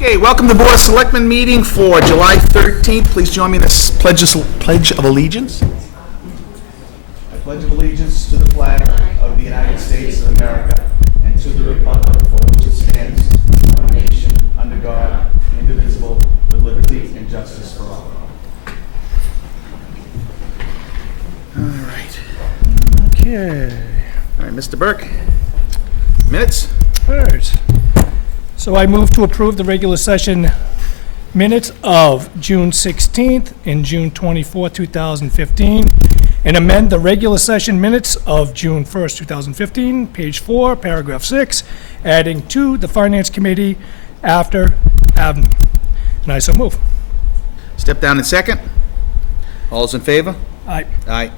Okay, welcome to the Board of Selectmen meeting for July 13th. Please join me in this Pledge of Allegiance. I pledge allegiance to the flag of the United States of America and to the republic for which it stands, one nation, under God, indivisible, with liberty and justice for all. All right. Okay. All right, Mr. Burke. Minutes? All right. So I move to approve the regular session minutes of June 16th and June 24th, 2015, and amend the regular session minutes of June 1st, 2015, page 4, paragraph 6, adding to the Finance Committee after Abden. And I so move. Step down in second. All those in favor? Aye. Aye.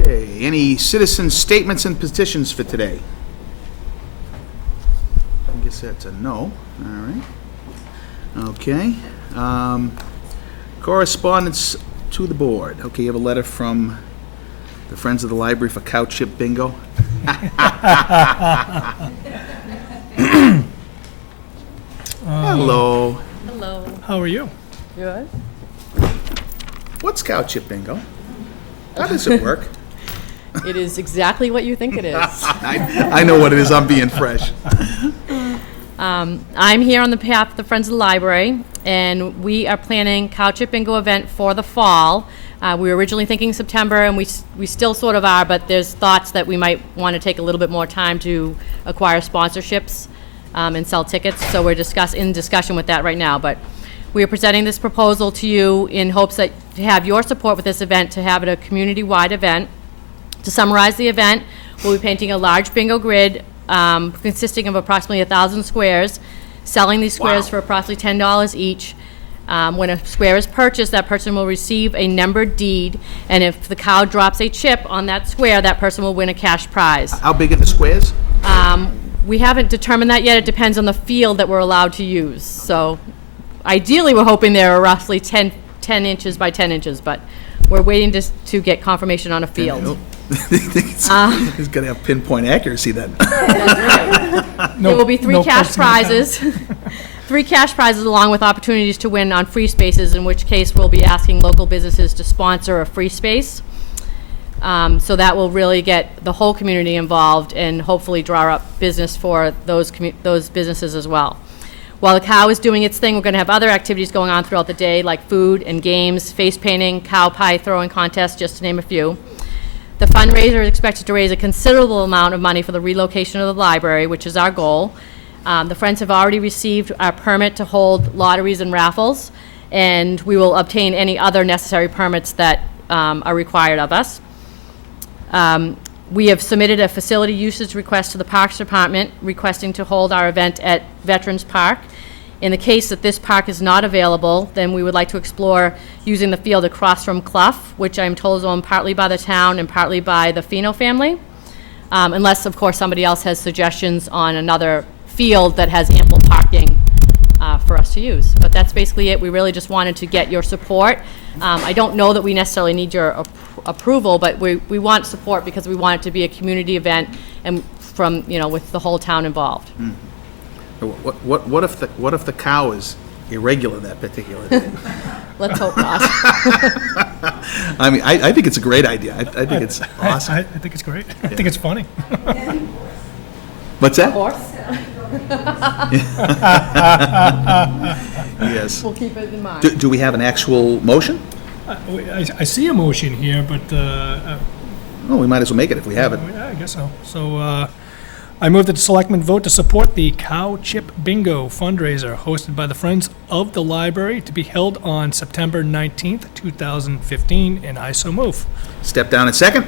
Okay, any citizen statements and petitions for today? I guess that's a no. All right. Okay. Correspondence to the board. Okay, you have a letter from the Friends of the Library for cow chip bingo. Hello. Hello. How are you? Good. What's cow chip bingo? How does it work? It is exactly what you think it is. I know what it is. I'm being fresh. I'm here on the behalf of the Friends of the Library, and we are planning Cow Chip Bingo event for the fall. We were originally thinking September, and we still sort of are, but there's thoughts that we might want to take a little bit more time to acquire sponsorships and sell tickets. So we're in discussion with that right now. But we are presenting this proposal to you in hopes that to have your support with this event, to have it a community-wide event. To summarize the event, we'll be painting a large bingo grid consisting of approximately 1,000 squares, selling these squares Wow. for approximately $10 each. When a square is purchased, that person will receive a numbered deed, and if the cow drops a chip on that square, that person will win a cash prize. How big are the squares? We haven't determined that yet. It depends on the field that we're allowed to use. So ideally, we're hoping they're roughly 10 inches by 10 inches, but we're waiting to get confirmation on a field. He's got to have pinpoint accuracy then. There will be three cash prizes. 3 cash prizes along with opportunities to win on free spaces, in which case we'll be asking local businesses to sponsor a free space. So that will really get the whole community involved and hopefully draw up business for those businesses as well. While the cow is doing its thing, we're going to have other activities going on throughout the day, like food and games, face painting, cow pie throwing contests, just to name a few. The fundraiser is expected to raise a considerable amount of money for the relocation of the library, which is our goal. The Friends have already received our permit to hold lotteries and raffles, and we will obtain any other necessary permits that are required of us. We have submitted a facility usage request to the Parks Department requesting to hold our event at Veterans Park. In the case that this park is not available, then we would like to explore using the field across from Clough, which I'm told is owned partly by the town and partly by the Fino family, unless, of course, somebody else has suggestions on another field that has ample parking for us to use. But that's basically it. We really just wanted to get your support. I don't know that we necessarily need your approval, but we want support because we want it to be a community event and from, with the whole town involved. What if the cow is irregular that particular day? Let's hope not. I mean, I think it's a great idea. I think it's awesome. I think it's great. I think it's funny. What's that? Horse? Yes. We'll keep it in mind. Do we have an actual motion? I see a motion here, but Oh, we might as well make it if we have it. yeah, I guess so. So I move that the Selectmen vote to support the Cow Chip Bingo fundraiser hosted by the Friends of the Library to be held on September 19th, 2015, and I so move. Step down in second.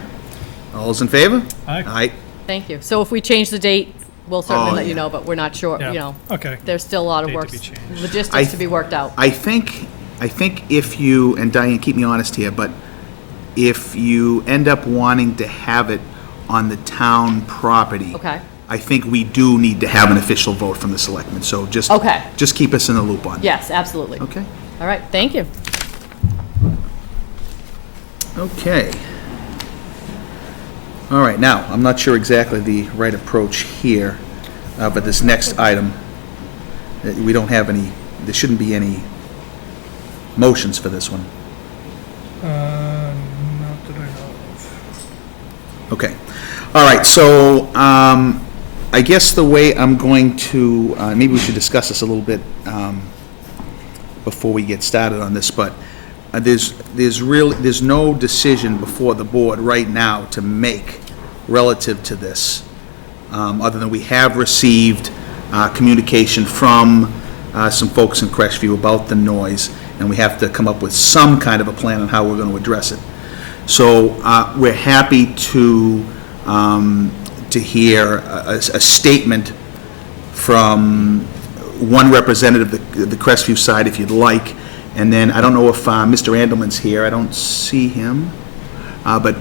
All those in favor? Aye. Aye. Thank you. So if we change the date, we'll certainly let you know, but we're not sure, Yeah. Okay. There's still a lot of Date to work, be changed. logistics to be worked out. I think if you, and Diane, keep me honest here, but if you end up wanting to have it on the town property. Okay. I think we do need to have an official vote from the selectmen, so just. Okay. Just keep us in the loop on it. Yes, absolutely. Okay? All right, thank you. Okay. All right, now, I'm not sure exactly the right approach here. But this next item, we don't have any, there shouldn't be any motions for this one. Not that I know of. Okay. All right, so I guess the way I'm going to, maybe we should discuss this a little bit before we get started on this, but there's no decision before the board right now to make relative to this, other than we have received communication from some folks in Crestview about the noise, and we have to come up with some kind of a plan on how we're going to address it. So we're happy to hear a statement from one representative of the Crestview side, if you'd like, and then I don't know if Mr. Andelman's here. I don't see him, but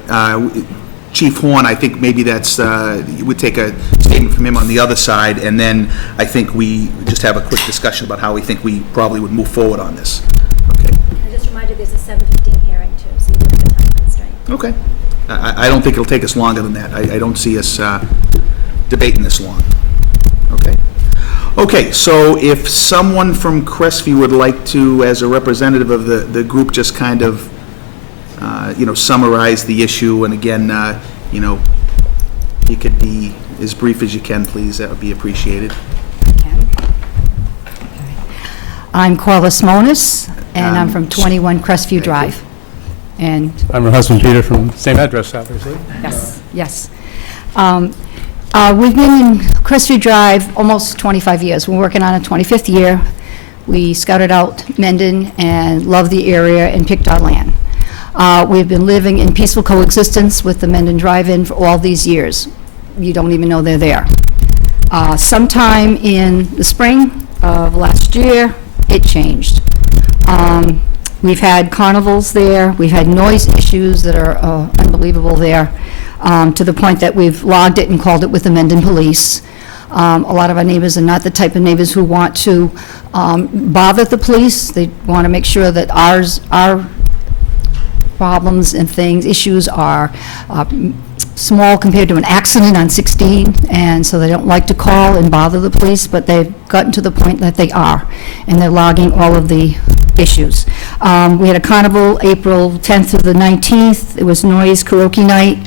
Chief Horn, I think maybe that's, you would take a statement from him on the other side, and then I think we just have a quick discussion about how we think we probably would move forward on this. Okay. I just remind you, there's a 7:15 hearing too, so you don't have a time constraint. Okay. I don't think it'll take us longer than that. I don't see us debating this long. Okay. Okay, so if someone from Crestview would like to, as a representative of the group, just kind of, summarize the issue, and again, you could be as brief as you can, please. That would be appreciated. I'm Corliss Monis, and I'm from 21 Crestview Drive. And I'm her husband, Peter, from same address, obviously. yes. We've been in Crestview Drive almost 25 years. We're working on a 25th year. We scouted out Mendon and loved the area and picked our land. We've been living in peaceful coexistence with the Mendon Drive-In for all these years. You don't even know they're there. Sometime in the spring of last year, it changed. We've had carnivals there. We've had noise issues that are unbelievable there, to the point that we've logged it and called it with the Mendon Police. A lot of our neighbors are not the type of neighbors who want to bother the police. They want to make sure that our problems and issues are small compared to an accident on 16, and so they don't like to call and bother the police, but they've gotten to the point that they are, and they're logging all of the issues. We had a carnival April 10th through the 19th. It was noise karaoke night.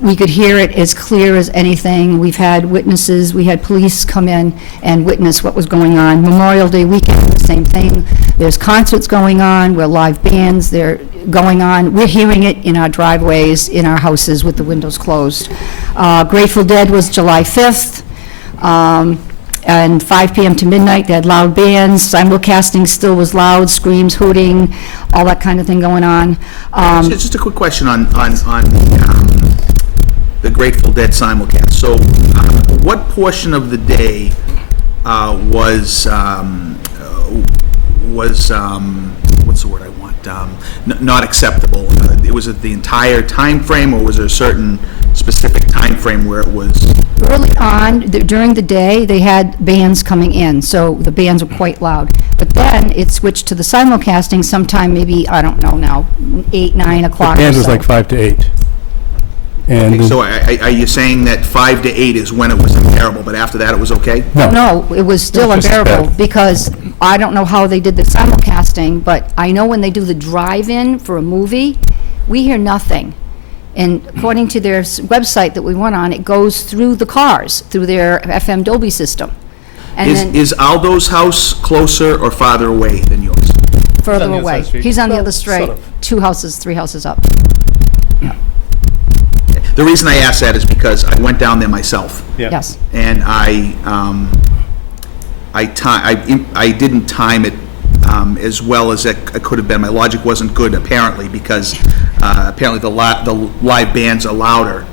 We could hear it as clear as anything. We've had witnesses, we had police come in and witness what was going on. Memorial Day weekend, the same thing. There's concerts going on, we're live bands, they're going on. We're hearing it in our driveways, in our houses with the windows closed. Grateful Dead was July 5th. And 5 p.m. to midnight, they had loud bands. Simulcasting still was loud, screams, hooting, all that kind of thing going on. Just a quick question on the Grateful Dead simulcast. So, what portion of the day was what's the word I want? Not acceptable. Was it the entire time frame, or was there a certain specific time frame where it was? Early on, during the day, they had bands coming in, so the bands were quite loud. But then it switched to the simulcasting sometime, maybe, I don't know now, 8, 9 o'clock The or band was so. like 5 to 8. And Okay, so are you saying that 5 to 8 is when it was unbearable, but after that it was okay? No, it was still It's just unbearable, bad. because I don't know how they did the simulcasting, but I know when they do the drive-in for a movie, we hear nothing. And according to their website that we went on, it goes through the cars, through their FM Dolby system. And then Is Aldo's house closer or farther away than yours? further on the other away. side of the street. He's on the Well, other street, sort of. 2 houses, 3 houses up. The reason I ask that is because I went down there myself, Yeah. Yes. and I didn't time it as well as it could have been. My logic wasn't good, apparently, because apparently the live bands are louder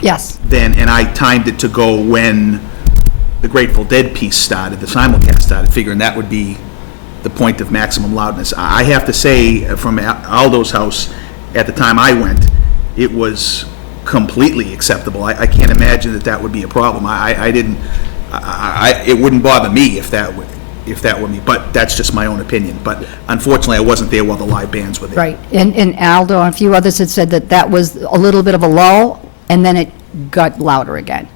Yes. and I timed it to go when the Grateful Dead piece started, the simulcast started, figuring that would be the point of maximum loudness. I have to say, from Aldo's house, at the time I went, it was completely acceptable. I can't imagine that would be a problem. It wouldn't bother me if that were me, but that's just my own opinion. But unfortunately, I wasn't there while the live bands were there. Right. And Aldo and a few others had said that was a little bit of a lull, and then it got louder again.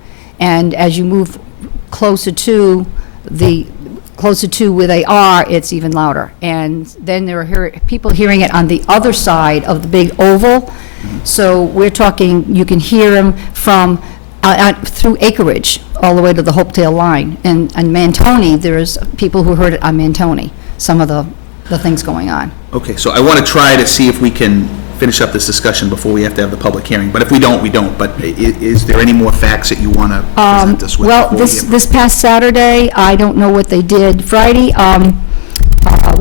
And as you move closer to where they are, it's even louder. And then there are people hearing it on the other side of the big oval. So we're talking, you can hear them from, through acreage, all the way to the Hopedale line. And Mantoni, there's people who heard it on Mantoni, some of the things going on. Okay, so I want to try to see if we can finish up this discussion before we have to have the public hearing. But if we don't, we don't. But is there any more facts that you want to present us with? Well, before we get- this past Saturday, I don't know what they did. Friday,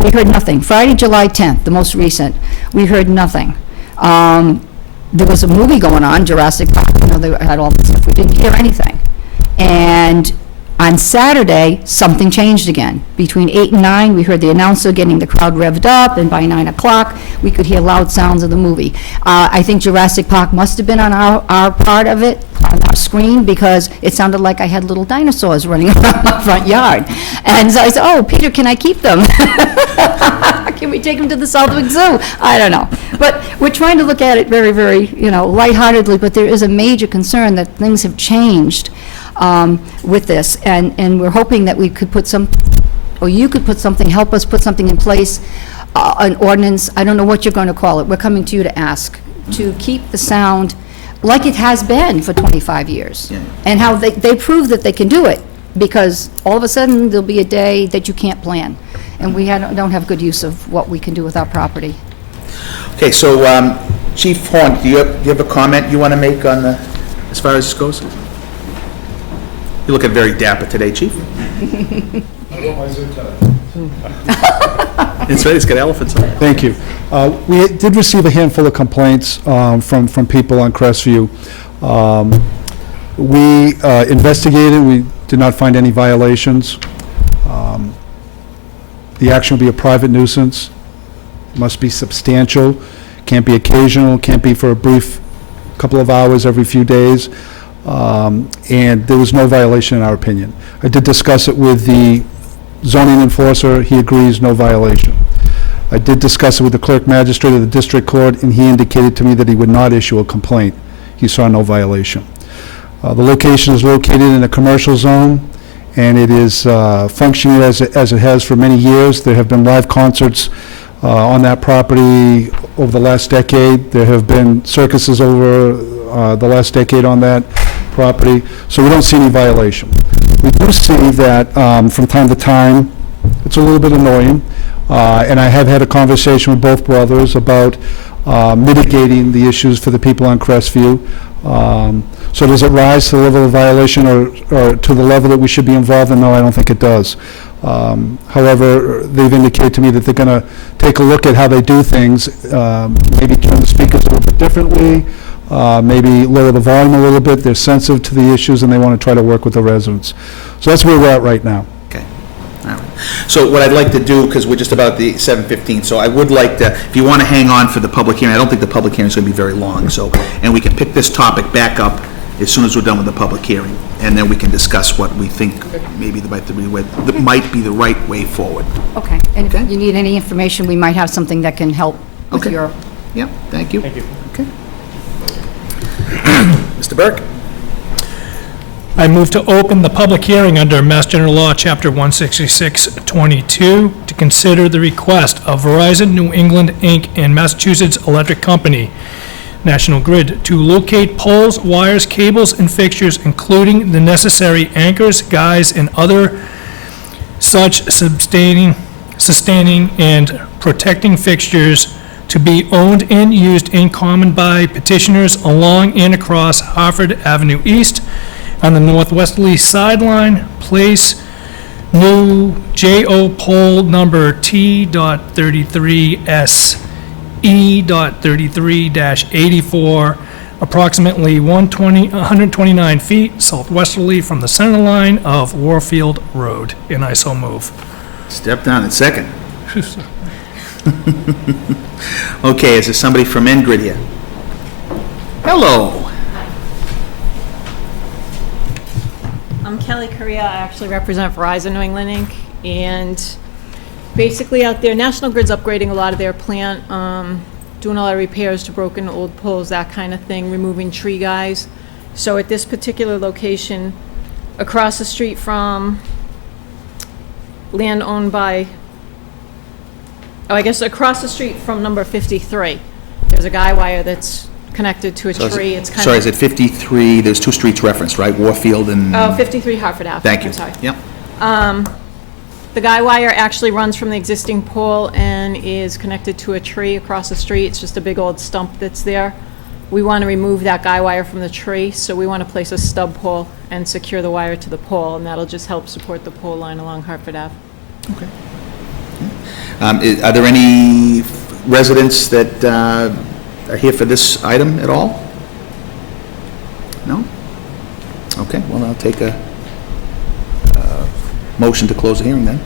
we heard nothing. Friday, July 10th, the most recent, we heard nothing. There was a movie going on, Jurassic Park, they had all this stuff, we didn't hear anything. And on Saturday, something changed again. Between 8 and 9, we heard the announcer getting the crowd revved up, and by 9 o'clock, we could hear loud sounds of the movie. I think Jurassic Park must have been on our part of it, on our screen, because it sounded like I had little dinosaurs running around my front yard. And so I said, oh, Peter, can I keep them? Can we take them to the Southwick Zoo? I don't know. But we're trying to look at it very, very, lightheartedly, but there is a major concern that things have changed with this, and we're hoping that we could put you could put something, help us put something in place, an ordinance, I don't know what you're going to call it, we're coming to you to ask, to keep the sound like it has been for 25 years. Yeah. And how they prove that they can do it, because all of a sudden, there'll be a day that you can't plan, and we don't have good use of what we can do with our property. Okay, so Chief Horn, do you have a comment you want to make on as far as this goes? You looking very dapper today, Chief. It's right, it's got elephants on it. Thank you. We did receive a handful of complaints from people on Crestview. We investigated, we did not find any violations. The action will be a private nuisance, must be substantial, can't be occasional, can't be for a brief couple of hours every few days, and there was no violation in our opinion. I did discuss it with the zoning enforcer, he agrees, no violation. I did discuss it with the clerk magistrate of the district court, and he indicated to me that he would not issue a complaint. He saw no violation. The location is located in a commercial zone, and it is functioning as it has for many years. There have been live concerts on that property over the last decade. There have been circuses over the last decade on that property, so we don't see any violation. We do see that from time to time, it's a little bit annoying, and I have had a conversation with both brothers about mitigating the issues for the people on Crestview. So does it rise to the level of violation or to the level that we should be involved in? No, I don't think it does. However, they've indicated to me that they're going to take a look at how they do things, maybe turn the speakers a little bit differently, maybe lower the volume a little bit. They're sensitive to the issues, and they want to try to work with the residents. So that's where we're at right now. Okay. All right. So what I'd like to do, because we're just about the 7:15, so I would like to, if you want to hang on for the public hearing, I don't think the public hearing is going to be very long, so, and we can pick this topic back up as soon as we're done with the public hearing, and then we can discuss what we think maybe that might be the right way forward. Okay, and if you need any information, we might have something that can help with Okay. your... Yep, thank you. Thank you. Okay. Mr. Burke? I move to open the public hearing under Mass General Law, Chapter 166-22, to consider the request of Verizon New England, Inc. and Massachusetts Electric Company, National Grid, to locate poles, wires, cables, and fixtures, including the necessary anchors, guys, and other such sustaining and protecting fixtures to be owned and used in common by petitioners along and across Hartford Avenue East on the northwesterly sideline. Place new JO pole number T.33S E.33-84, approximately 129 feet southwesterly from the center line of Warfield Road. And I so move. Step down in second. Okay, is there somebody from Ngrid here? Hello. I'm Kelly Correa. I actually represent Verizon New England, Inc. And basically out there, National Grid's upgrading a lot of their plant, doing a lot of repairs to broken old poles, that kind of thing, removing tree guys. So at this particular location, across the street from land owned by, I guess across the street from number 53. There's a guy wire that's connected to a tree. It's kind of. Sorry, is it 53, there's two streets referenced, right? Warfield and... Oh, 53 Hartford Ave. Thank you. I'm sorry. Yep. The guy wire actually runs from the existing pole and is connected to a tree across the street. It's just a big old stump that's there. We want to remove that guy wire from the tree, so we want to place a stub pole and secure the wire to the pole, and that'll just help support the pole line along Hartford Ave. Okay. Are there any residents that are here for this item at all? No? Okay, well, I'll take a motion to close the hearing then.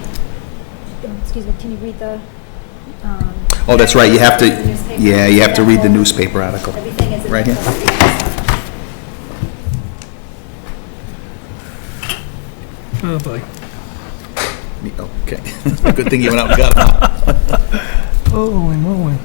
Excuse me, can you read the? Oh, that's right, you have to, the newspaper? yeah, you have to read the That newspaper article. Everything is in Right here. Oh, boy. Okay, good thing you went out and got it. Holy moly.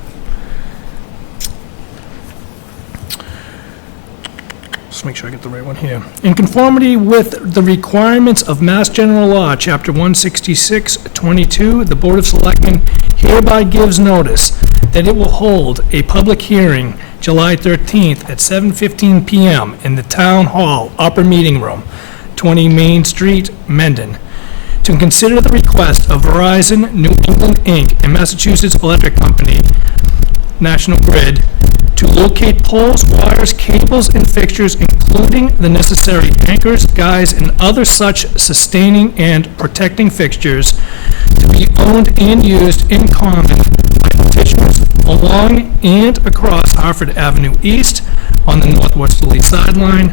Let's make sure I get the right one here. In conformity with the requirements of Mass General Law, Chapter 166-22, the Board of Selectmen hereby gives notice that it will hold a public hearing July 13th at 7:15 PM in the Town Hall Upper Meeting Room, 20 Main Street, Mendon, to consider the request of Verizon New England, Inc. and Massachusetts Electric Company, National Grid, to locate poles, wires, cables, and fixtures, including the necessary anchors, guys, and other such sustaining and protecting fixtures to be owned and used in common by petitioners along and across Hartford Avenue East on the northwesterly sideline.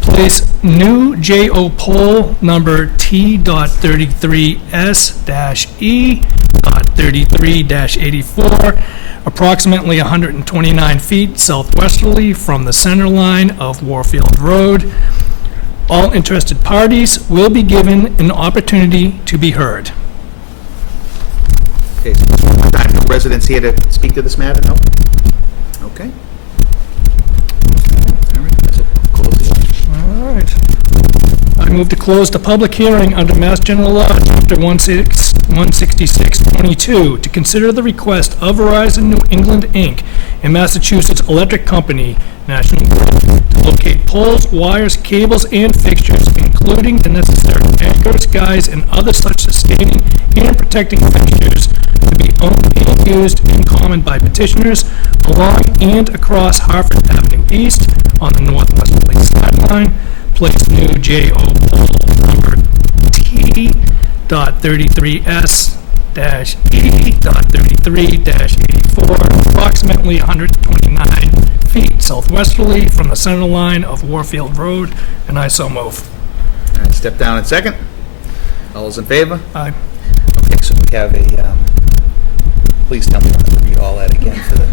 Place new JO pole number T.33S-E.33-84, approximately 129 feet southwesterly from the center line of Warfield Road. All interested parties will be given an opportunity to be heard. Okay, so just one more time, no residents here to speak to this matter, no? Okay. All right, that's it. Close the hearing. All right. I move to close the public hearing under Mass General Law, Chapter 166-22, to consider the request of Verizon New England, Inc. and Massachusetts Electric Company, National Grid, to locate poles, wires, cables, and fixtures, including the necessary anchors, guys, and other such sustaining and protecting fixtures to be owned and used in common by petitioners along and across Hartford Avenue East on the northwesterly sideline. Place new JO pole number T.33S-E.33-84, approximately 129 feet southwesterly from the center line of Warfield Road, and I so move. All right, step down in second. All those in favor? Aye. Okay, so we have a, please tell me not to read all that again for the...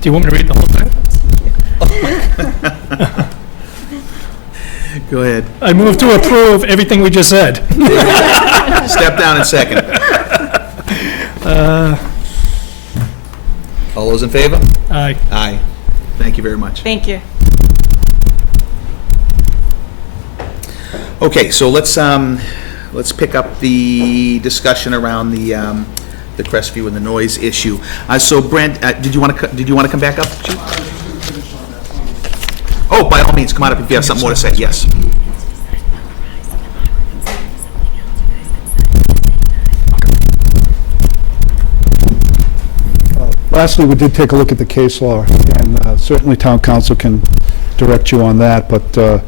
Do you want me to read the whole thing? Go ahead. I move to approve everything we just said. Step down in second. All those in favor? Aye. Aye. Thank you very much. Thank you. Okay, so let's pick up the discussion around the Crestview and the noise issue. So Brent, did you want to come back up? Oh, by all means, come on up if you have something more to say. Yes. Lastly, we did take a look at the case law, and certainly town council can direct you on that, but a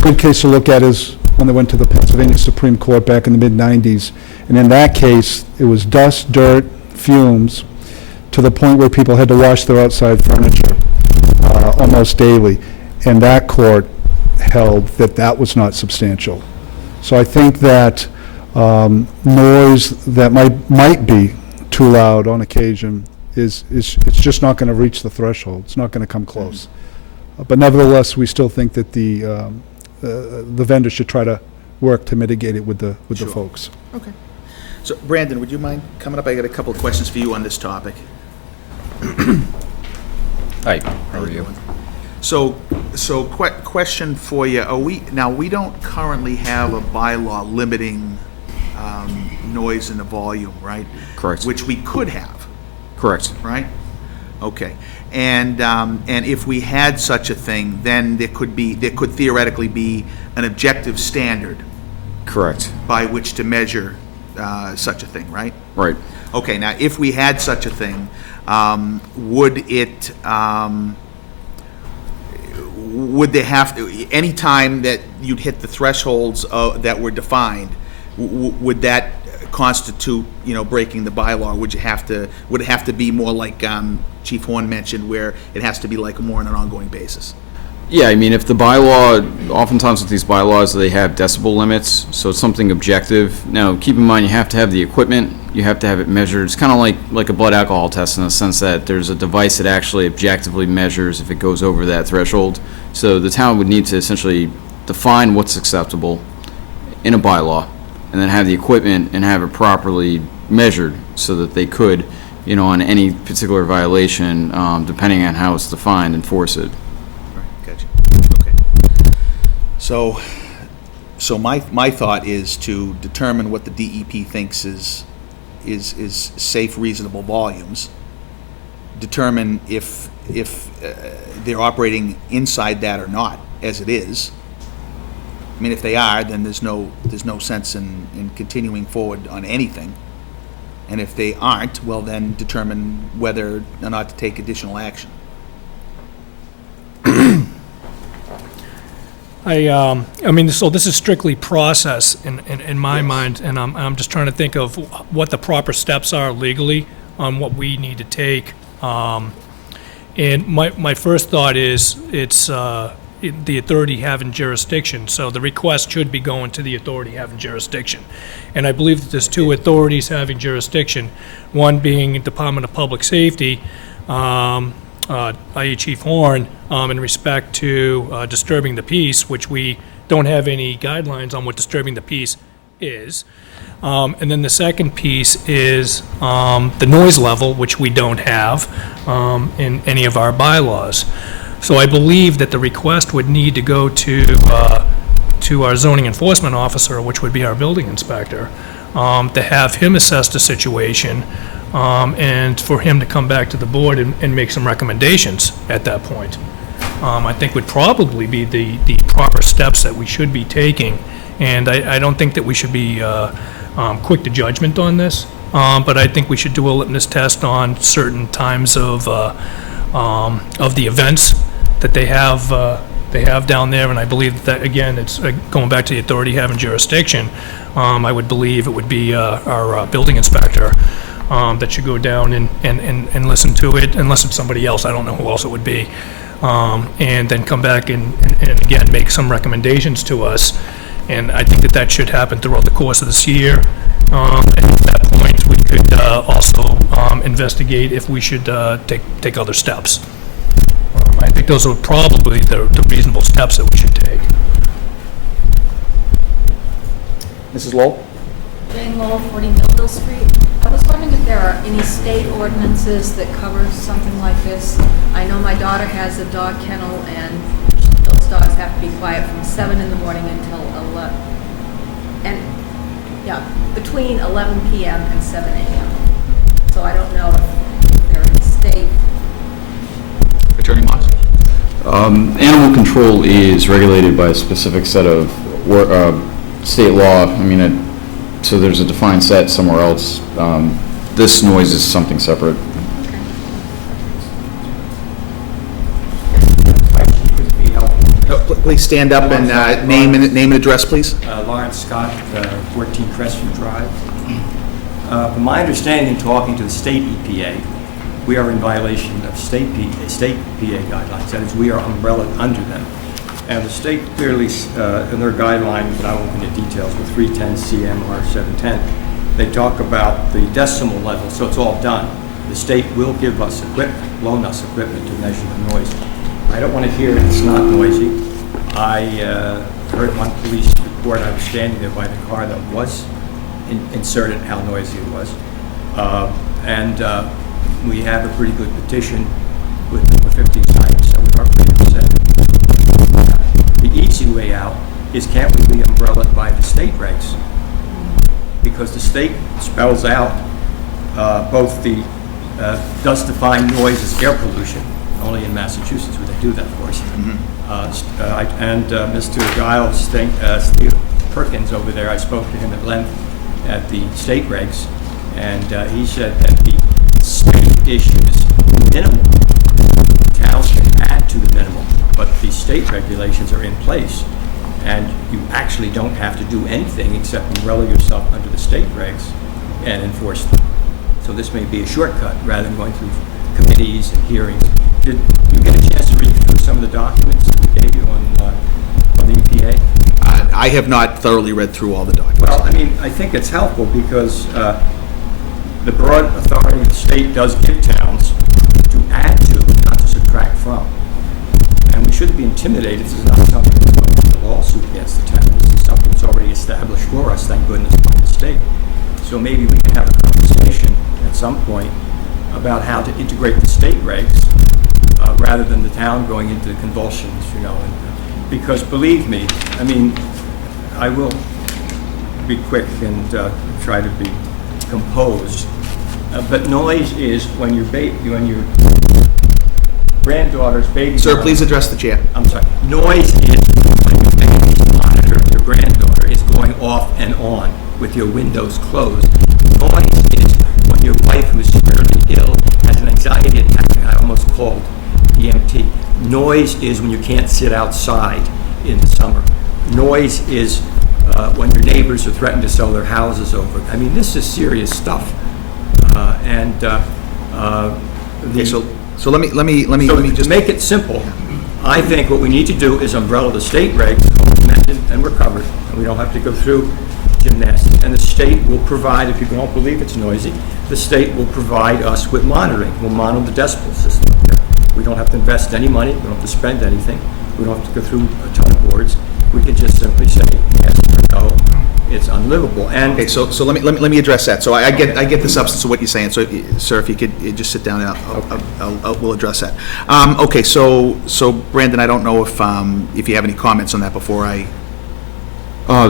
good case to look at is when they went to the Pennsylvania Supreme Court back in the mid-90s, and in that case, it was dust, dirt, fumes, to the point where people had to wash their outside furniture almost daily, and that court held that that was not substantial. So I think that noise that might be too loud on occasion it's just not going to reach the threshold. It's not going to come close. But nevertheless, we still think that the vendor should try to work to mitigate it with the Sure. folks. Okay. So Brandon, would you mind coming up? I got a couple of questions for you on this topic. Hi, how are you? Question for you, we don't currently have a bylaw limiting noise and the volume, right? Correct. Which we could have, Correct. right? Okay. And if we had such a thing, then there could theoretically be an objective standard Correct. by which to measure such a thing, right? Right. Okay, now, if we had such a thing, would there have to, any time that you'd hit the thresholds that were defined, would that constitute, breaking the bylaw? Would it have to be more like Chief Horn mentioned, where it has to be like more on an ongoing basis? Yeah, I mean, if the bylaw, oftentimes with these bylaws, they have decibel limits, so it's something objective. Now, keep in mind, you have to have the equipment, you have to have it measured. It's kind of like a blood alcohol test in the sense that there's a device that actually objectively measures if it goes over that threshold. So the town would need to essentially define what's acceptable in a bylaw, and then have the equipment and have it properly measured so that they could, on any particular violation, depending on how it's defined, enforce it. Gotcha. Okay. So my thought is to determine what the DEP thinks is safe, reasonable volumes. Determine if they're operating inside that or not, as it is. I mean, if they are, then there's no sense in continuing forward on anything. And if they aren't, well, then determine whether or not to take additional action. So this is strictly process in my mind, and I'm just trying to think of what the proper steps are legally on what we need to take. And my first thought is it's the authority having jurisdiction, so the request should be going to the authority having jurisdiction. And I believe that there's two authorities having jurisdiction, one being Department of Public Safety, i.e. Chief Horn, in respect to disturbing the peace, which we don't have any guidelines on what disturbing the peace is. And then the second piece is the noise level, which we don't have in any of our bylaws. So I believe that the request would need to go to our zoning enforcement officer, which would be our building inspector, to have him assess the situation, and for him to come back to the board and make some recommendations at that point. I think would probably be the proper steps that we should be taking, and I don't think that we should be quick to judgment on this, but I think we should do a litmus test on certain times of the events that they have down there, and I believe that, again, it's going back to the authority having jurisdiction. I would believe it would be our building inspector that should go down and listen to it, unless it's somebody else. I don't know who else it would be. And then come back and again, make some recommendations to us. And I think that should happen throughout the course of this year. And at that point, we could also investigate if we should take other steps. I think those are probably the reasonable steps that we should take. Mrs. Lowell? Jane Lowell, 40 Millville Street. I was wondering if there are any state ordinances that cover something like this. I know my daughter has a dog kennel, and those dogs have to be quiet from 7 in the morning until 11. And, yeah, between 11 p.m. and 7 a.m. So I don't know if there are any state. Attorney Moss? Animal control is regulated by a specific set of state law. I mean, so there's a defined set somewhere else. This noise is something separate. Please stand up and name and address, please. Lawrence Scott, 14 Crestview Drive. From my understanding, talking to the state EPA, we are in violation of state PA guidelines. That is, we are umbrella under them. And the state clearly, in their guidelines, and I won't go into details, with 310 CMR 710, they talk about the decimal level, so it's all done. The state will give us equipment, loan us equipment to measure the noise. I don't want to hear it's not noisy. I heard one police report. I was standing there by the car that was inserted, how noisy it was. And we have a pretty good petition with 50 signed, so we are pretty upset. the easy way out is can't we be umbrellaed by the state regs? Because the state spells out both the, does define noise as air pollution. Only in Massachusetts would they do that, of course. Mr. Giles, Steve Perkins over there, I spoke to him at length at the state regs, and he said that the state issues minimal. Towns can add to the minimum, but the state regulations are in place, and you actually don't have to do anything except umbrella yourself under the state regs and enforce them. So this may be a shortcut rather than going through committees and hearings. Did you get a chance to read through some of the documents that we gave you on the EPA? I have not thoroughly read through all the documents. Well, I mean, I think it's helpful because the broad authority of the state does give towns to add to, not to subtract from. And we shouldn't be intimidated. This is not something that's going to be a lawsuit against the town. This is something that's already established for us, thank goodness, by the state. So maybe we can have a conversation at some point about how to integrate the state regs rather than the town going into convulsions, you know. Because believe me, I mean, I will be quick and try to be composed. But noise is when your granddaughter's baby. Sir, please address the chair. I'm sorry. Noise is when your baby's monitor, your granddaughter, is going off and on with your windows closed. Noise is when your wife, who's severely ill, has an anxiety attack. I almost called EMT. Noise is when you can't sit outside in the summer. Noise is when your neighbors are threatened to sell their houses over. I mean, this is serious stuff. So let me just to make it simple. I think what we need to do is umbrella the state regs, amended, and we're covered, and we don't have to go through gymnastics. And the state will provide, if you don't believe it's noisy, the state will provide us with monitoring. We'll monitor the decibel system. We don't have to invest any money. We don't have to spend anything. We don't have to go through a ton of boards. We can just simply say yes or no. It's unlivable. And okay, so let me address that. So I get the substance of what you're saying. So, sir, if you could just sit down, we'll address that. Okay, so Brandon, I don't know if you have any comments on that before I.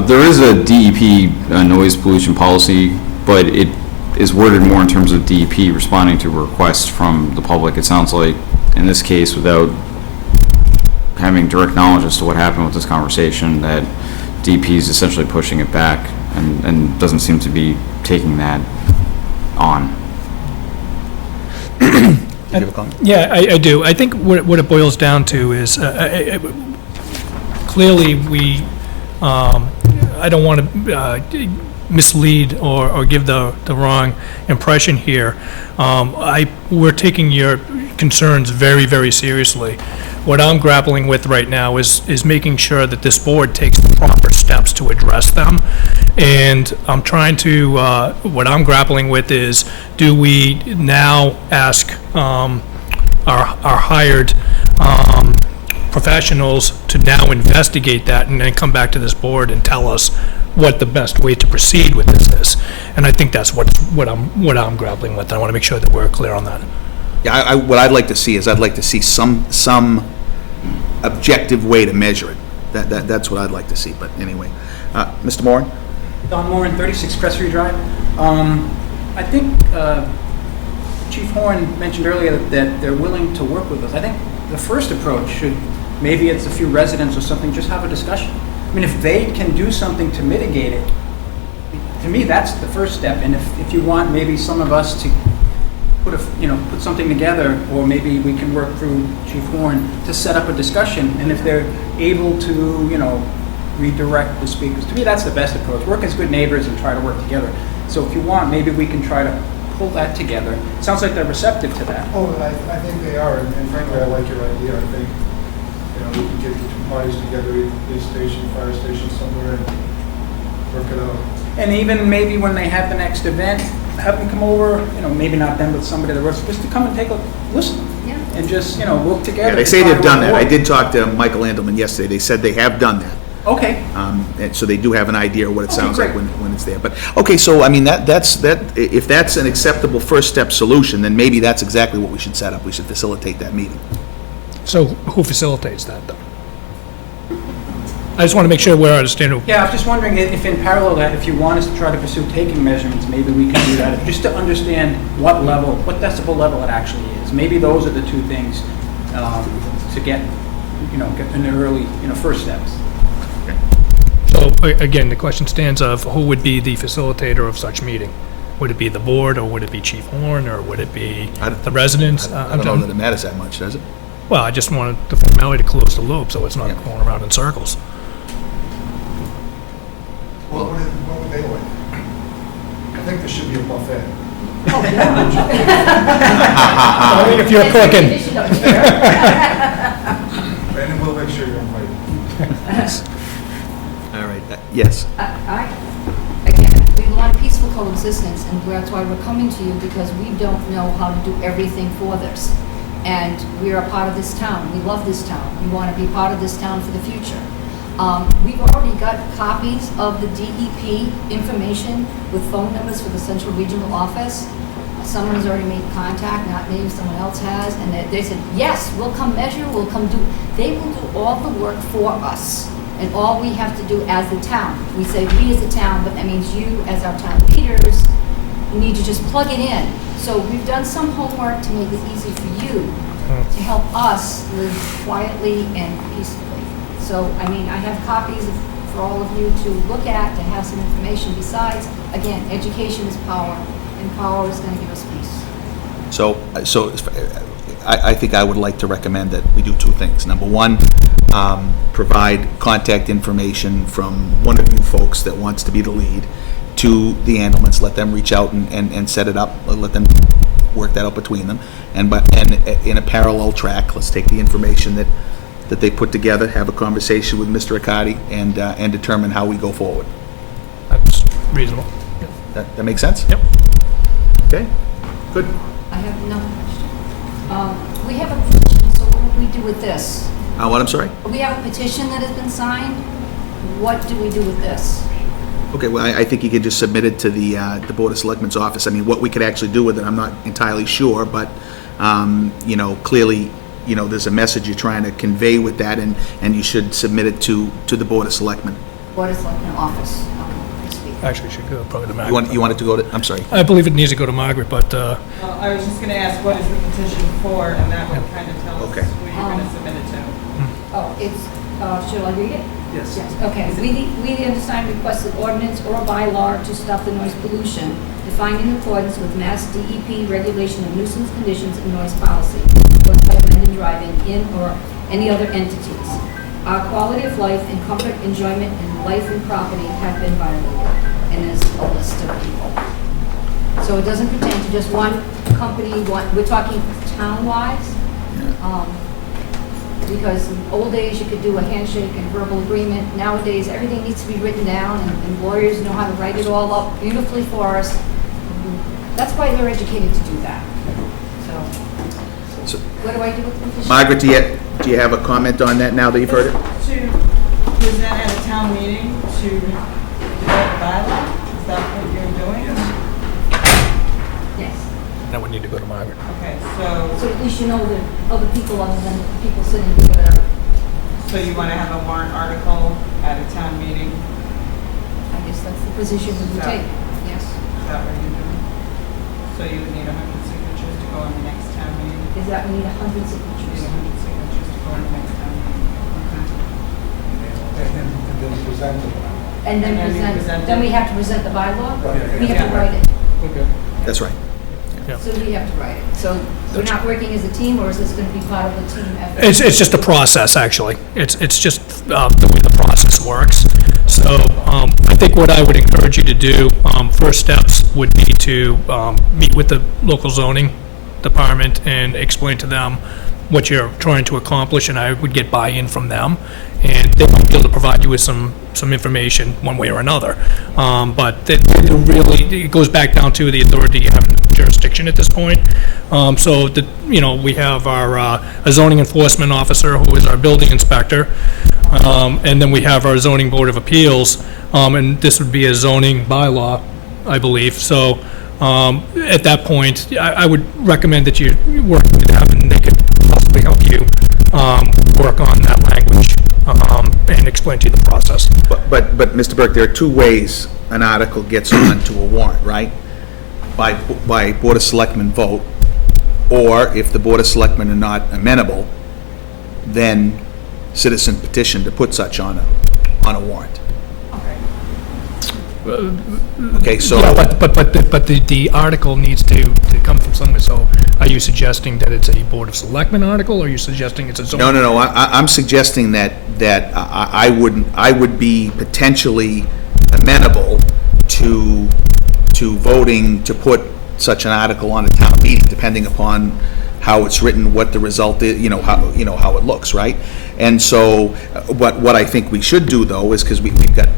There is a DEP noise pollution policy, but it is worded more in terms of DEP responding to requests from the public. It sounds like in this case, without having direct knowledge as to what happened with this conversation, that DEP is essentially pushing it back and doesn't seem to be taking that on. Do you have a comment? Yeah, I do. I think what it boils down to is clearly I don't want to mislead or give the wrong impression here. We're taking your concerns very, very seriously. What I'm grappling with right now is making sure that this board takes the proper steps to address them. And I'm trying to, what I'm grappling with is, do we now ask our hired professionals to now investigate that and then come back to this board and tell us what the best way to proceed with this is? And I think that's what I'm grappling with. I want to make sure that we're clear on that. Yeah, what I'd like to see is some objective way to measure it. That's what I'd like to see. But anyway, Mr. Moran? Don Moran, 36 Crestview Drive. I think Chief Horn mentioned earlier that they're willing to work with us. I think the first approach should, maybe it's a few residents or something, just have a discussion. I mean, if they can do something to mitigate it, to me, that's the first step. And if you want maybe some of us to put something together, or maybe we can work through Chief Horn to set up a discussion, and if they're able to, redirect the speakers. To me, that's the best approach. Work as good neighbors and try to work together. So if you want, maybe we can try to pull that together. It sounds like they're receptive to that. Oh, I think they are, and frankly, I like your idea. I think, we can get the two parties together, police station, fire station, somewhere, and work it out. And even maybe when they have the next event, have them come over, maybe not them, but somebody that works, just to come and take a listen. Yeah. And just, work together. Yeah, they say they've done that. I did talk to Michael Andelman yesterday. They said they have done that. Okay. And so they do have an idea of what it sounds like great. when it's there. But, okay, so, I mean, that's if that's an acceptable first step solution, then maybe that's exactly what we should set up. We should facilitate that meeting. So who facilitates that, though? I just want to make sure we're understanding. Yeah, I was just wondering if in parallel to that, if you want us to try to pursue taking measurements, maybe we can do that, just to understand what level, what decibel level it actually is. Maybe those are the two things to get in the early, first steps. So, again, the question stands of who would be the facilitator of such meeting? Would it be the board, or would it be Chief Horn, or would it be the residents? I don't know that it matters that much, does it? Well, I just wanted the formality to close the loop, so it's not going around in circles. What would they like? I think there should be a buffet. Only if you're cooking. And then we'll make sure you're invited. All right, yes. Again, we want peaceful coexistence, and that's why we're coming to you, because we don't know how to do everything for this. And we are a part of this town. We love this town. We want to be part of this town for the future. We've already got copies of the DEP information with phone numbers for the Central Regional Office. Someone has already made contact, not me, someone else has, and they said, yes, we'll come measure, we'll come do. They will do all the work for us. And all we have to do as the town, we say we as the town, but that means you as our town leaders need to just plug it in. So we've done some homework to make it easy for you to help us live quietly and peacefully. So, I have copies for all of you to look at, to have some information. Besides, again, education is power, and power is going to give us peace. So I think I would like to recommend that we do two things. Number one, provide contact information from one of you folks that wants to be the lead to the ambulance, let them reach out and set it up, let them work that out between them. And in a parallel track, let's take the information that they put together, have a conversation with Mr. Accardi, and determine how we go forward. That's reasonable. That makes sense? Yep. Okay, good. I have another question. We have a petition, so what do we do with this? What, I'm sorry? We have a petition that has been signed. What do we do with this? Okay, well, I think you could just submit it to the Board of Selectmen's office. I mean, what we could actually do with it, I'm not entirely sure, but, clearly, there's a message you're trying to convey with that, and you should submit it to the Board of Selectmen. Board of Selectmen office. Actually, it should go probably to Margaret. You want it to go to, I'm sorry. I believe it needs to go to Margaret, but, Well, I was just going to ask, what is the petition for, and that would kind of tell us Okay. who you're going to submit it to. Oh, it's, should I read it? Yes. Okay, we the undersigned request an ordinance or a bylaw to stop the noise pollution defined in accordance with Mass DEP regulation of nuisance conditions and noise policy, caused by Mendon driving in or any other entities. Our quality of life and comfort, enjoyment, and life and property have been violated, and there's a list of people. So it doesn't pertain to just one company, we're talking town-wise. Because in old days, you could do a handshake and verbal agreement. Nowadays, everything needs to be written down, and lawyers know how to write it all up beautifully for us. That's why they're educated to do that. So, what do I do with the petition? Margaret, do you have a comment on that now that you've heard it? To present at a town meeting to develop a bylaw? Is that what you're doing? Yes. that would need to go to Margaret. Okay, So at least you know that other people other than the people sitting here that are, so you want to have a warrant article at a town meeting? I guess that's the position we would take, yes. Is that what you're doing? So you would need 100 signatures to go on the next town meeting? Is that we need 100 You signatures? need 100 signatures to go on the next town meeting. Okay. And then present it. And then And then you present then we it. have to present the bylaw? Right. We have to Yeah. write it. Okay. That's right. So we have to write it. So we're not working as a team, or is this going to be part of the team effort? It's just a process, actually. It's just the way the process works. So I think what I would encourage you to do, first steps would be to meet with the local zoning department and explain to them what you're trying to accomplish, and I would get buy-in from them. And they might be able to provide you with some information one way or another. But it goes back down to the authority you have in the jurisdiction at this point. So we have our a zoning enforcement officer who is our building inspector. And then we have our zoning board of appeals. And this would be a zoning bylaw, I believe. So at that point, I would recommend that you work with them and they could possibly help you work on that language. and explain to you the process. But, Mr. Burke, there are two ways an article gets onto a warrant, right? By Board of Selectmen vote, or if the Board of Selectmen are not amenable, then citizen petition to put such on a warrant. Okay, so. Yeah, but the article needs to come from somewhere, so are you suggesting that it's a Board of Selectmen article, or are you suggesting it's a zoning? No, I'm suggesting that I would be potentially amenable to voting to put such an article on a town meeting, depending upon how it's written, what the result is, how it looks, right? And so, what I think we should do, though, is, because we've got,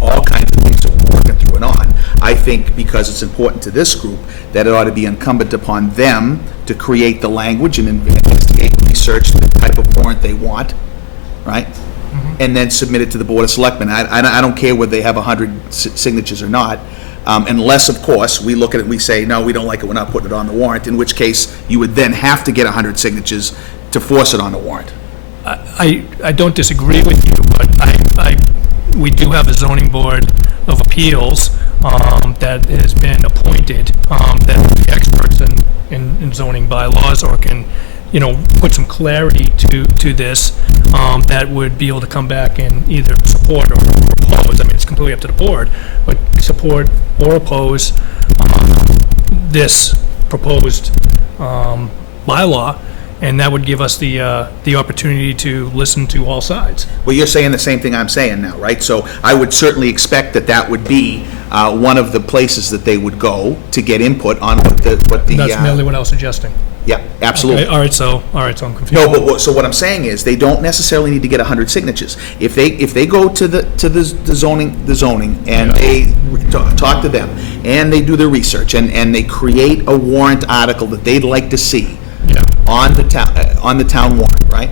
all kinds of things that we're working through and on, I think because it's important to this group, that it ought to be incumbent upon them to create the language and investigate, research the type of warrant they want, right? And then submit it to the Board of Selectmen. I don't care whether they have 100 signatures or not, unless, of course, we look at it and we say, no, we don't like it, we're not putting it on the warrant, in which case you would then have to get 100 signatures to force it on the warrant. I don't disagree with you, but we do have a zoning board of appeals that has been appointed, that are the experts in zoning bylaws, or can, put some clarity to this, that would be able to come back and either support or oppose. I mean, it's completely up to the board, but support or oppose this proposed bylaw, and that would give us the opportunity to listen to all sides. Well, you're saying the same thing I'm saying now, right? So I would certainly expect that would be one of the places that they would go to get input on what the. That's merely what I was suggesting. Yeah, absolutely. Okay, all right, so I'm confused. No, but so what I'm saying is, they don't necessarily need to get 100 signatures. If they go to the zoning, and they talk to them, and they do their research, and they create a warrant article that they'd like to see on the town warrant, right?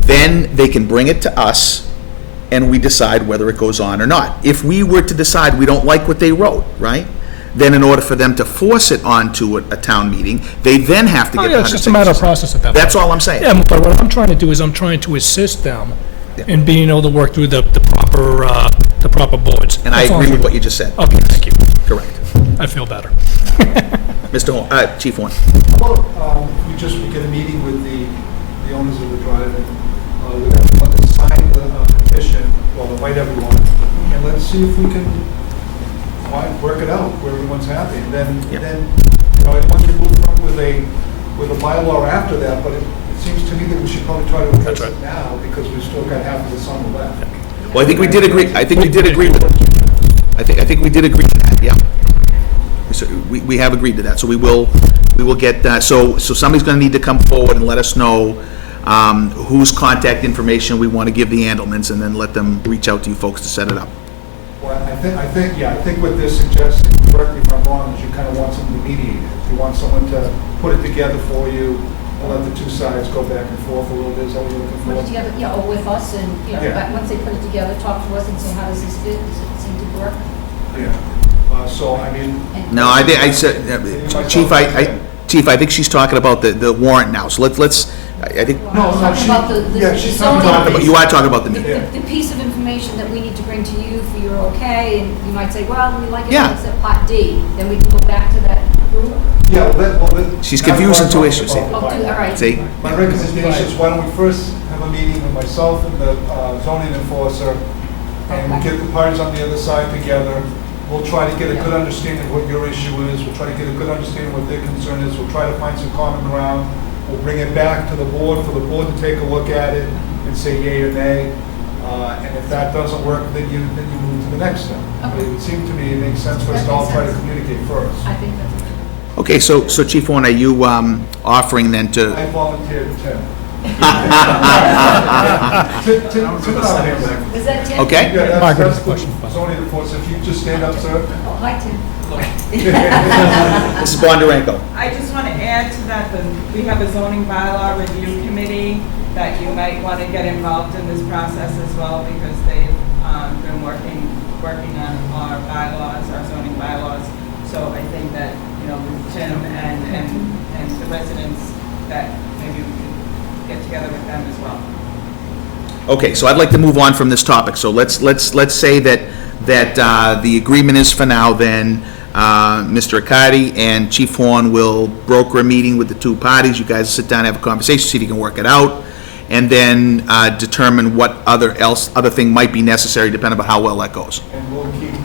Then they can bring it to us, and we decide whether it goes on or not. If we were to decide we don't like what they wrote, right? Then in order for them to force it onto a town meeting, they then have to get the 100 it's just a matter of signatures. process at that point. That's all I'm saying. Yeah, but what I'm trying to do is I'm trying to assist them in being able to work through the proper boards. And I That's all agree I'm with doing. what you just said. Okay, thank you. Correct. I feel better. Mr. Horn, Chief Horn. How about we get a meeting with the owners of the drive, and we want to sign the petition, well, invite everyone, and let's see if we can work it out where everyone's happy. And then I don't want to move forward with a bylaw after that, but it seems to me that we should probably try to address it now, because we've still got half of the summer left. Well, I think we did agree. I think we did agree with it. I think we did agree to that. Yeah. So we have agreed to that. So we will get. So somebody's going to need to come forward and let us know whose contact information we want to give the Andelmans, and then let them reach out to you folks to set it up. Well, I think what this suggests, correct me if I'm wrong, is you kind of want someone to mediate it. You want someone to put it together for you, and let the two sides go back and forth a little bit. Is that what you're looking Put it for? together, or with us, and, Yeah. once they put it together, talk to us and say, how does this fit? Does it seem to work? Yeah. So, I mean, No, I said, Chief. Chief, I think she's talking about the warrant now. So let's. I think. no, Talking about the she's zoning. talking about. You are talking about the meeting. The piece of information that we need to bring to you for your okay, and you might say, well, we like it, Yeah. except part D, then we can go back to that group. Yeah, She's that's confusing what two I'm issues talking here. about. Oh, all right. See? My recommendation is, why don't we first have a meeting with myself and the zoning enforcer, and we'll get the parties on the other side together. We'll try to get a good understanding of what your issue is. We'll try to get a good understanding of what their concern is. We'll try to find some common ground. We'll bring it back to the board for the board to take a look at it and say yay or nay. And if that doesn't work, then you move to the next step. But it would seem to me it makes sense for us to all try to communicate first. I think that's. Okay, so Chief Warren, are you offering then to? I volunteered Tim. Is that Tim? Okay. Yeah, Margaret that's has a question. the zoning enforcer. If you just stand up, sir. Oh, hi, Tim. Mrs. Bondarenko. I just want to add to that, we have a zoning bylaw review committee that you might want to get involved in this process as well, because they've been working on our bylaws, our zoning bylaws. So I think that, with Tim and the residents, that maybe we could get together with them as well. Okay, so I'd like to move on from this topic. So let's say that the agreement is for now, then Mr. Accardi and Chief Horn will broker a meeting with the two parties. You guys sit down, have a conversation, see if you can work it out, and then determine what other thing might be necessary depending on how well that goes. And we'll keep the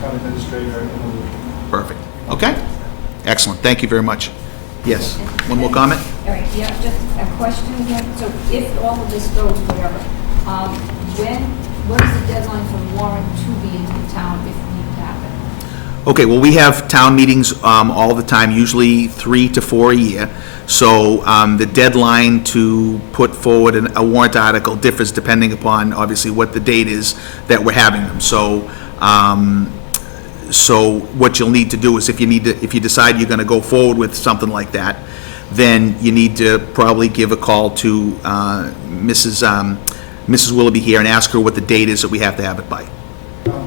town administrator in the loop. Perfect. Okay? Excellent. Thank you very much. Yes. One more comment? All right, yeah, just a question again. So if all of this goes whatever, what is the deadline for warrant to be into the town if it needs to happen? Okay, well, we have town meetings all the time, usually 3 to 4 a year. So the deadline to put forward a warrant article differs depending upon, obviously, what the date is that we're having them. So what you'll need to do is if you decide you're going to go forward with something like that, then you need to probably give a call to Mrs. Willoughby here and ask her what the date is that we have to have it by. Yeah,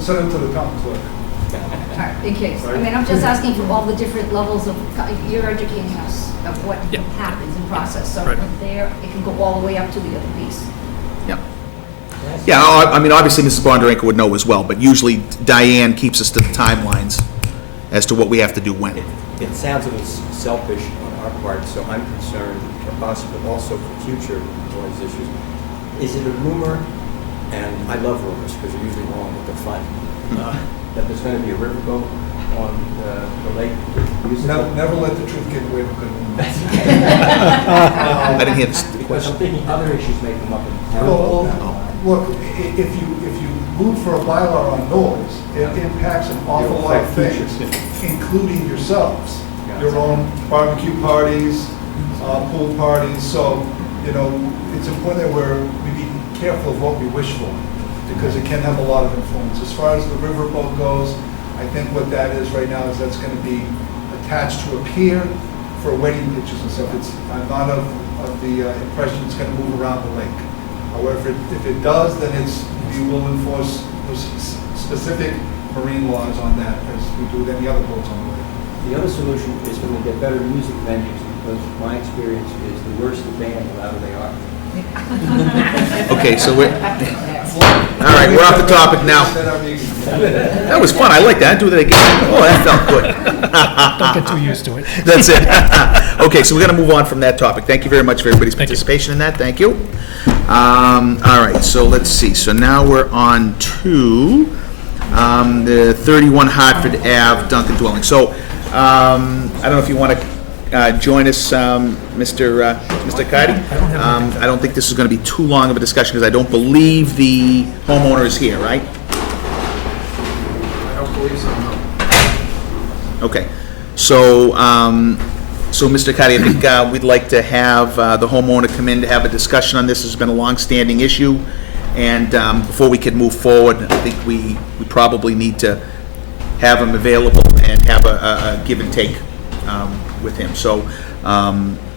send it to the town clerk. All right, in case. I mean, I'm just asking for all the different levels of, you're educating us of what happens in process. So from there, it can go all the way up to the other piece. Yep. Yeah, I mean, obviously Mrs. Bondarenko would know as well, but usually Diane keeps us to the timelines as to what we have to do when. It sounds a little selfish on our part, so I'm concerned for us, but also for future noise issues. Is it a rumor, and I love rumors because they're usually wrong, but they're fun, that there's going to be a riverboat on the lake? Never let the truth get away with good rumors. I didn't hear the Because question. I'm thinking other issues may come up in town. Well, look, if you move for a bylaw on noise, it impacts an awful lot of things, including yourselves, your own barbecue parties, pool parties. So, it's important that we be careful of what we wish for, because it can have a lot of influence. As far as the riverboat goes, I think what that is right now is that's going to be attached to a pier for wedding pictures and stuff. I'm not of the impression it's going to move around the lake. However, if it does, then we will enforce those specific marine laws on that, as we do with any other boats on the lake. The other solution is when we get better music venues, because my experience is the worse the band, the louder they are. Okay, so all right, we're off the topic now. That was fun. I like that. Do that again. Oh, that felt good. Don't get too used to it. That's it. Okay, so we're going to move on from that topic. Thank you very much for everybody's participation in that. Thank you. All right, so let's see. So now we're on to the 31 Hartford Ave Duncan dwelling. So I don't know if you want to join us, Mr. Cardi. I don't think this is going to be too long of a discussion because I don't believe the homeowner is here, right? I don't believe so, no. Okay, so Mr. Cardi, I think we'd like to have the homeowner come in to have a discussion on this. This has been a long-standing issue, and before we can move forward, I think we probably need to have him available and have a give and take with him. So,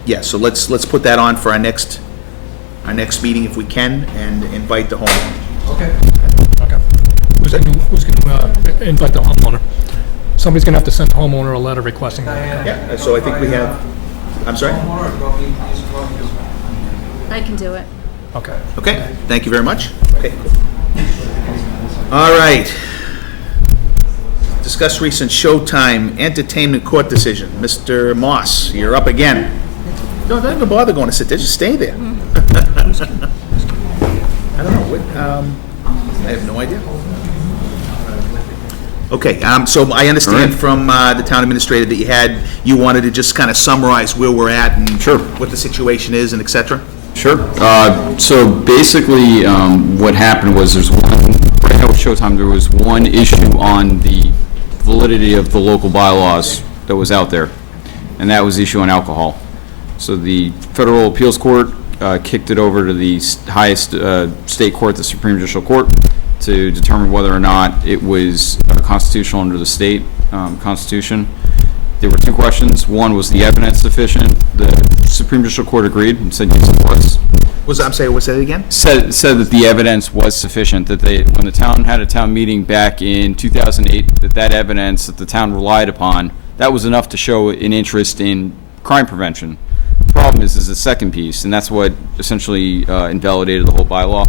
yeah, so let's put that on for our next meeting if we can, and invite the homeowner. Okay. Okay. Who's going to invite the homeowner? Somebody's going to have to send the homeowner a letter requesting that. Yeah, so I think we have, I'm sorry? I can do it. Okay. Okay, thank you very much. Okay, cool. All right. Discuss recent Showtime Entertainment Court decision. Mr. Moss, you're up again. No, don't even bother going to sit there, just stay there. I don't know, I have no idea. Okay, so I understand from the town administrator that you wanted to just kind of summarize where we're at and what the situation is and et cetera? Sure. So basically, what happened was right now with Showtime, there was one issue on the validity of the local bylaws that was out there, and that was the issue on alcohol. So the Federal Appeals Court kicked it over to the highest state court, the Supreme Judicial Court, to determine whether or not it was constitutional under the state constitution. There were two questions. One, was the evidence sufficient? The Supreme Judicial Court agreed and said yes, it was. I'm sorry, what's that again? Said that the evidence was sufficient, that when the town had a town meeting back in 2008, that evidence that the town relied upon, that was enough to show an interest in crime prevention. The problem is the second piece, and that's what essentially invalidated the whole bylaw.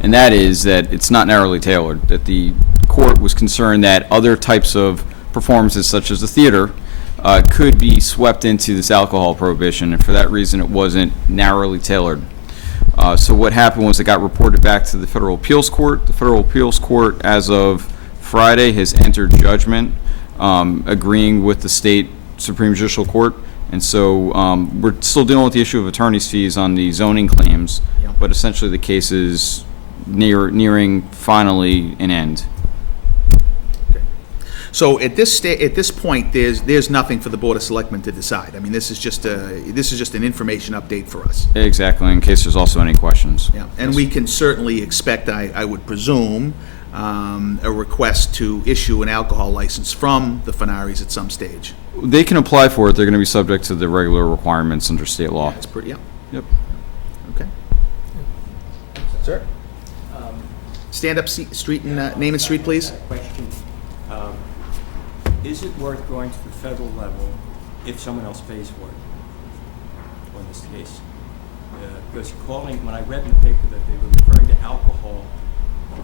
And that is that it's not narrowly tailored, that the court was concerned that other types of performances, such as the theater, could be swept into this alcohol prohibition, and for that reason, it wasn't narrowly tailored. So what happened was it got reported back to the Federal Appeals Court. The Federal Appeals Court, as of Friday, has entered judgment agreeing with the state Supreme Judicial Court. And so we're still dealing with the issue of attorney's fees on the zoning claims, but essentially the case is nearing finally an end. So at this point, there's nothing for the Board of Selectmen to decide. I mean, this is just an information update for us. Exactly, in case there's also any questions. Yeah, and we can certainly expect, I would presume, a request to issue an alcohol license from the Fenaris at some stage. They can apply for it. They're going to be subject to the regular requirements under state law. That's pretty, yeah. Yep. Okay. Sir? Stand up, street and name and street, please. Question. Is it worth going to the federal level if someone else pays for it, in this case? Because when I read in the paper that they were referring to alcohol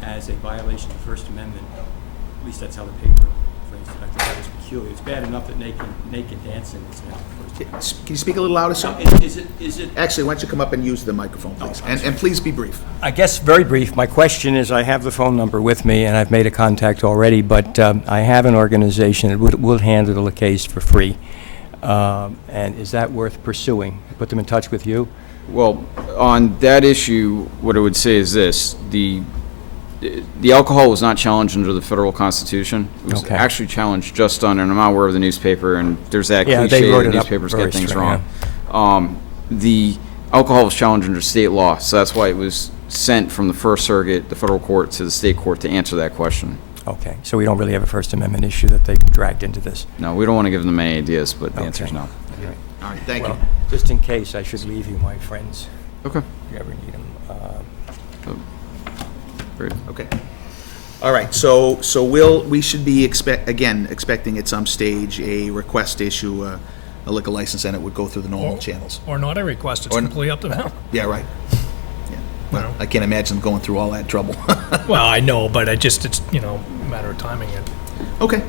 as a violation of the First Amendment, at least that's how the paper phrased it, I thought that was peculiar. It's bad enough that naked dancing is now the First Can you speak a little louder, sir? Is it? Actually, why don't you come up and use the microphone, please? And please be brief. I guess very brief. My question is, I have the phone number with me, and I've made a contact already, but I have an organization that will handle the case for free. And is that worth pursuing? Put them in touch with you? Well, on that issue, what I would say is this. The alcohol was not challenged under the federal constitution. It was actually challenged just on, and I'm not aware of the newspaper, and there's that cliche that newspapers get things wrong. The alcohol was challenged under state law, so that's why it was sent from the First Circuit, the federal court, to the state court to answer that question. Okay, so we don't really have a First Amendment issue that they dragged into this? No, we don't want to give them any ideas, but the answer is no. All right, thank you. Just in case, I should leave you my friends. Okay. If you ever need them. Great. Okay. All right, so we should be expecting at some stage a request to issue a liquor license, and it would go through the normal channels. Or not a request, it's completely up to them. Yeah, right. Yeah. Well, I can't imagine them going through all that trouble. Well, I know, but it's a matter of timing it. Okay,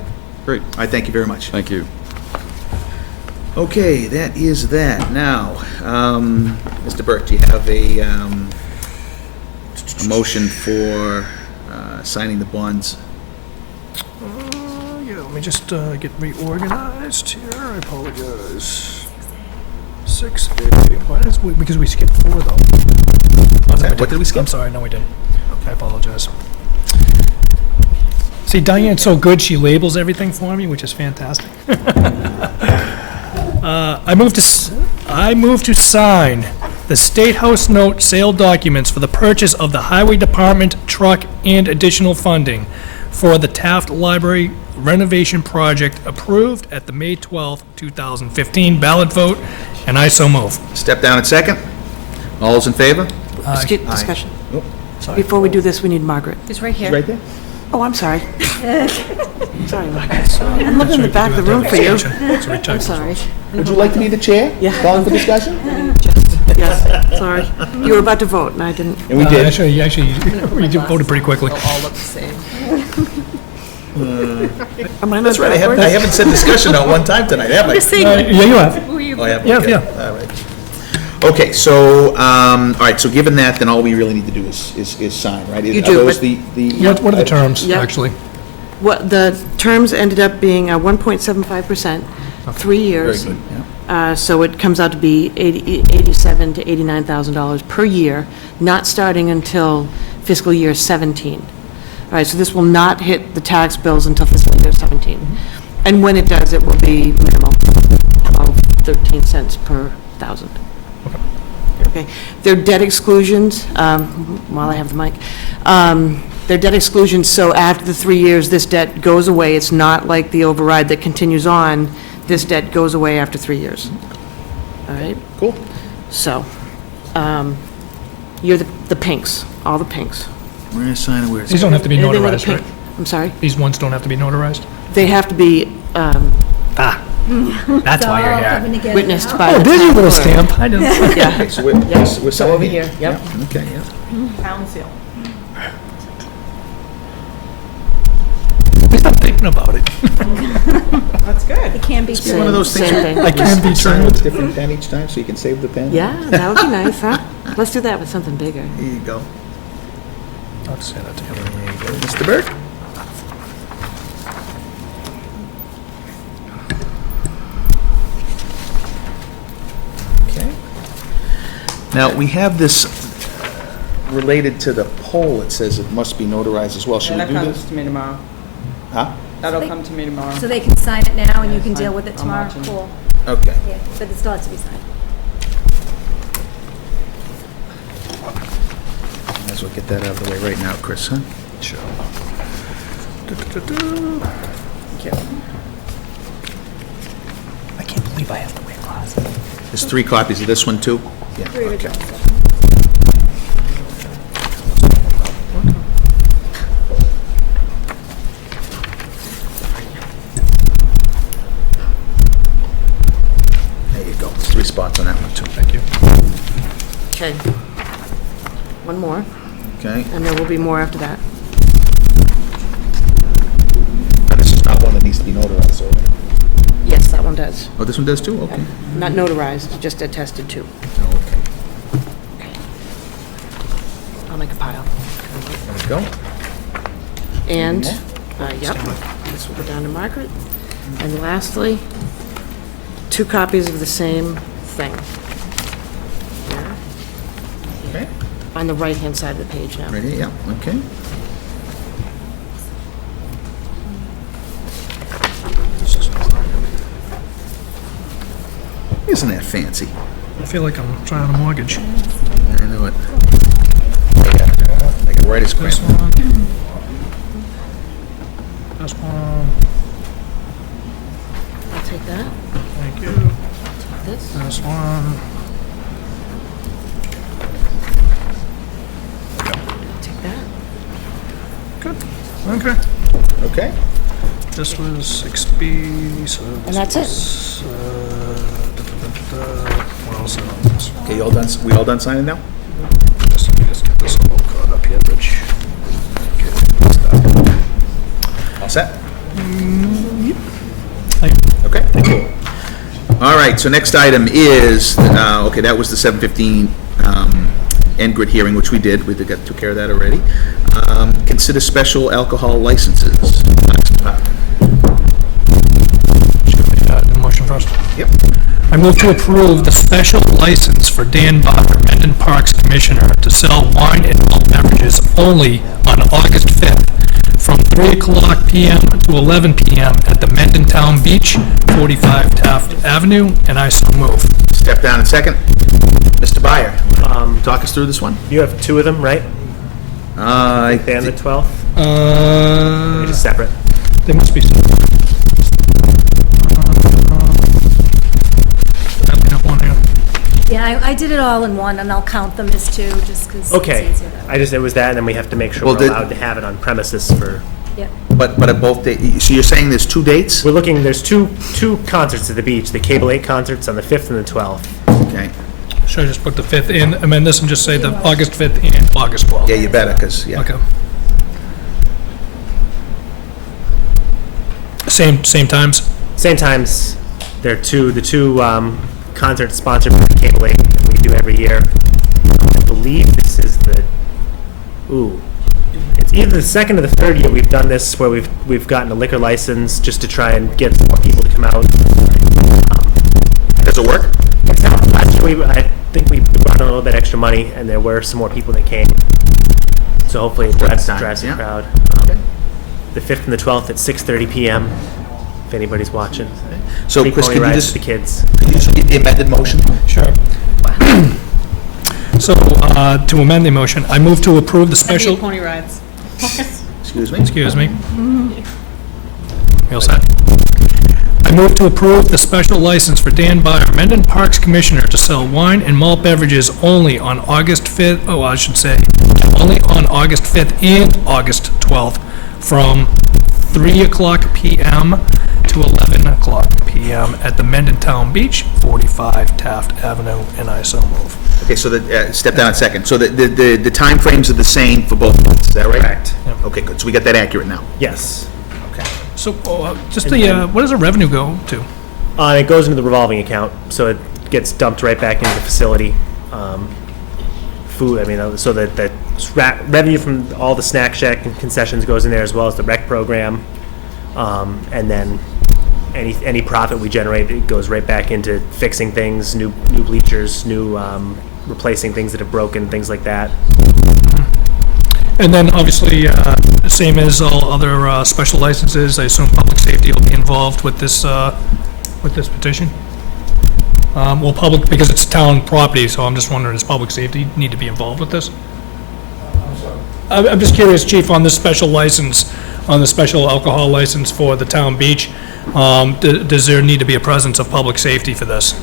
great. All right, thank you very much. Thank you. Okay, that is that. Now, Mr. Burke, do you have a motion for signing the bonds? Yeah, let me just get reorganized here. I apologize. 6A. Why is because we skipped 4 though. What did we skip? I'm sorry, no we didn't. Okay, I apologize. See, Diane's so good, she labels everything for me, which is fantastic. I move to sign the State House Note sale documents for the purchase of the Highway Department truck and additional funding for the Taft Library renovation project approved at the May 12th, 2015 ballot vote, and I so move. Step down and second. All those in favor? Discussion. Oh, sorry. Before we do this, we need Margaret. It's right here. Right there? Oh, I'm sorry. Sorry, Margaret. I'm looking in the back of the room for you. I'm sorry. Would you like to be the chair? Yeah. Calling for discussion? Yes, sorry. You were about to vote, and I didn't. And we did. Actually, we voted pretty quickly. They'll all look the same. Am I not That's right, I haven't said discussion not one time tonight, have I? Yeah, you have. Oh, I have? Yeah, Okay. yeah. All right. Okay, so, all right, so given that, then all we really need to do is sign, right? You Are do, those but- the What are the terms, Yep. actually? What, the terms ended up being 1.75%, 3 Very years. good, yeah. So it comes out to be $87,000 to $89,000 per year, not starting until fiscal year 17. All right, so this will not hit the tax bills until fiscal year 17. And when it does, it will be minimal, 13 cents per thousand. Okay. Their debt exclusions, while I have the mic, their debt exclusions, so after the 3 years, this debt goes away. It's not like the override that continues on. This debt goes away after 3 years. All right? Cool. So, you're the pinks, all the pinks. We're gonna sign it where it's. These don't have to be Anything with a notarized, pink- right? I'm sorry? These ones don't have to be notarized? They have to be, That's why you're here. Witnessed by Oh, the there's your town little clerk. stamp. I know. Yeah. Okay, so we're some Over here, yep. Okay, yeah. Town seal. At least I'm thinking about it. That's good. It can be It's one of those things. Same thing. I can be Sign with a trained. different pen each time, so you can save the pen. Yeah, that would be nice, huh? Let's do that with something bigger. Here you go. I'll just say that to you. There you go. Mr. Burke? Okay. Now, we have this related to the poll. It says it must be notarized as well. Should Yeah, we that do comes this? to me tomorrow. Huh? That'll come to me tomorrow. So they can sign it now and you can That's deal fine. with it I'm tomorrow? watching. Cool. Okay. Yeah, but it still has to be signed. Might as well get that out of the way right now, Chris, huh? Sure. Thank you. I can't believe I have to wear glasses. There's 3 copies of this one, too? Yeah, Three okay. originals. There you go. 3 spots on that one, too. Thank you. Okay. One more, Okay. and there will be more after that. And this is not one that needs to be notarized, so. Yes, that one does. Oh, this one does, too? Okay. Not notarized, just attested to. Oh, okay. I'll make a pile. There we go. And, yep, this will go down to Margaret. And lastly, 2 copies of the same thing. Here, Okay. on the right-hand side of the page now. Ready? Yeah, okay. Isn't that fancy? I feel like I'm trying a mortgage. I know it. I can write his This grant. one. This one. I'll take that. Thank you. This. This one. Take that. Good. Okay. Okay. This was 6B, so. And that's it. this was, what else is on this? Okay, you all done, we all done signing now? Just let me just get this all caught up here, Rich. All set? Okay. Okay, cool. All right, so next item is, okay, that was the 7:15 end-grid hearing, which we did. We took care of that already. Consider special alcohol licenses. The motion first. Yep. I move to approve the special license for Dan Barker, Mendon Parks Commissioner, to sell wine and malt beverages only on August 5th from 3 o'clock p.m. to 11 p.m. at the Mendon Town Beach, 45 Taft Avenue, and I so move. Step down in second. Mr. Byer, talk us through this one. You have 2 of them, right? I They on the 12th? They're just separate. They must be. I only have one here. Yeah, I did it all in one, and I'll count them as 2, just because Okay. it's easier that way. It was that, and then we have to make sure Well, we're did- allowed to have it on premises for... Yep. But at both, so you're saying there's 2 dates? We're looking, there's two concerts at the beach, the Cable 8 concerts on the 5th and the 12th. Okay. Should I just put the 5th in, amend this and just say the August 5th and August 12th? Yeah, you better, because, yeah. Okay. Same times? Same times, the two concerts sponsored by Cable 8 that we do every year. I believe this is it's either the second or the third year we've done this, where we've gotten a liquor license just to try and get some more people to come out. Does it work? It's not, last year I think we brought in a little bit extra money, and there were some more people that came. So hopefully it drives the yeah. crowd. The 5th and the 12th at 6:30 p.m., if anybody's watching. So, Free Chris, pony could you rides just, for the kids. could you just read the amended motion? Sure. So, to amend the motion, I move to approve the I special... hate pony rides. Excuse me? Excuse me. You all set? I move to approve the special license for Dan Byer, Mendon Parks Commissioner, to sell wine and malt beverages only on August 5th, only on August 5th and August 12th from 3 o'clock p.m. to to 11 o'clock PM at the Mendon Town Beach, 45 Taft Avenue, and I so move. Okay, so step down a second. So the timeframes are the same for both months, is that right? Correct. Okay, good. So we got that accurate now. Yes. Okay. So, what does the revenue go to? It goes into the revolving account, so it gets dumped right back into the facility. Food, so that revenue from all the snack shack and concessions goes in there, as well as the rec program. And then any profit we generate, it goes right back into fixing things, new bleachers, replacing things that have broken, things like that. And then, obviously, same as all other special licenses, I assume public safety will be involved with this petition? Because it's town property, so I'm just wondering, does public safety need to be involved with this? I'm sorry. I'm just curious, Chief, on this special license, on the special alcohol license for the town beach, does there need to be a presence of public safety for this?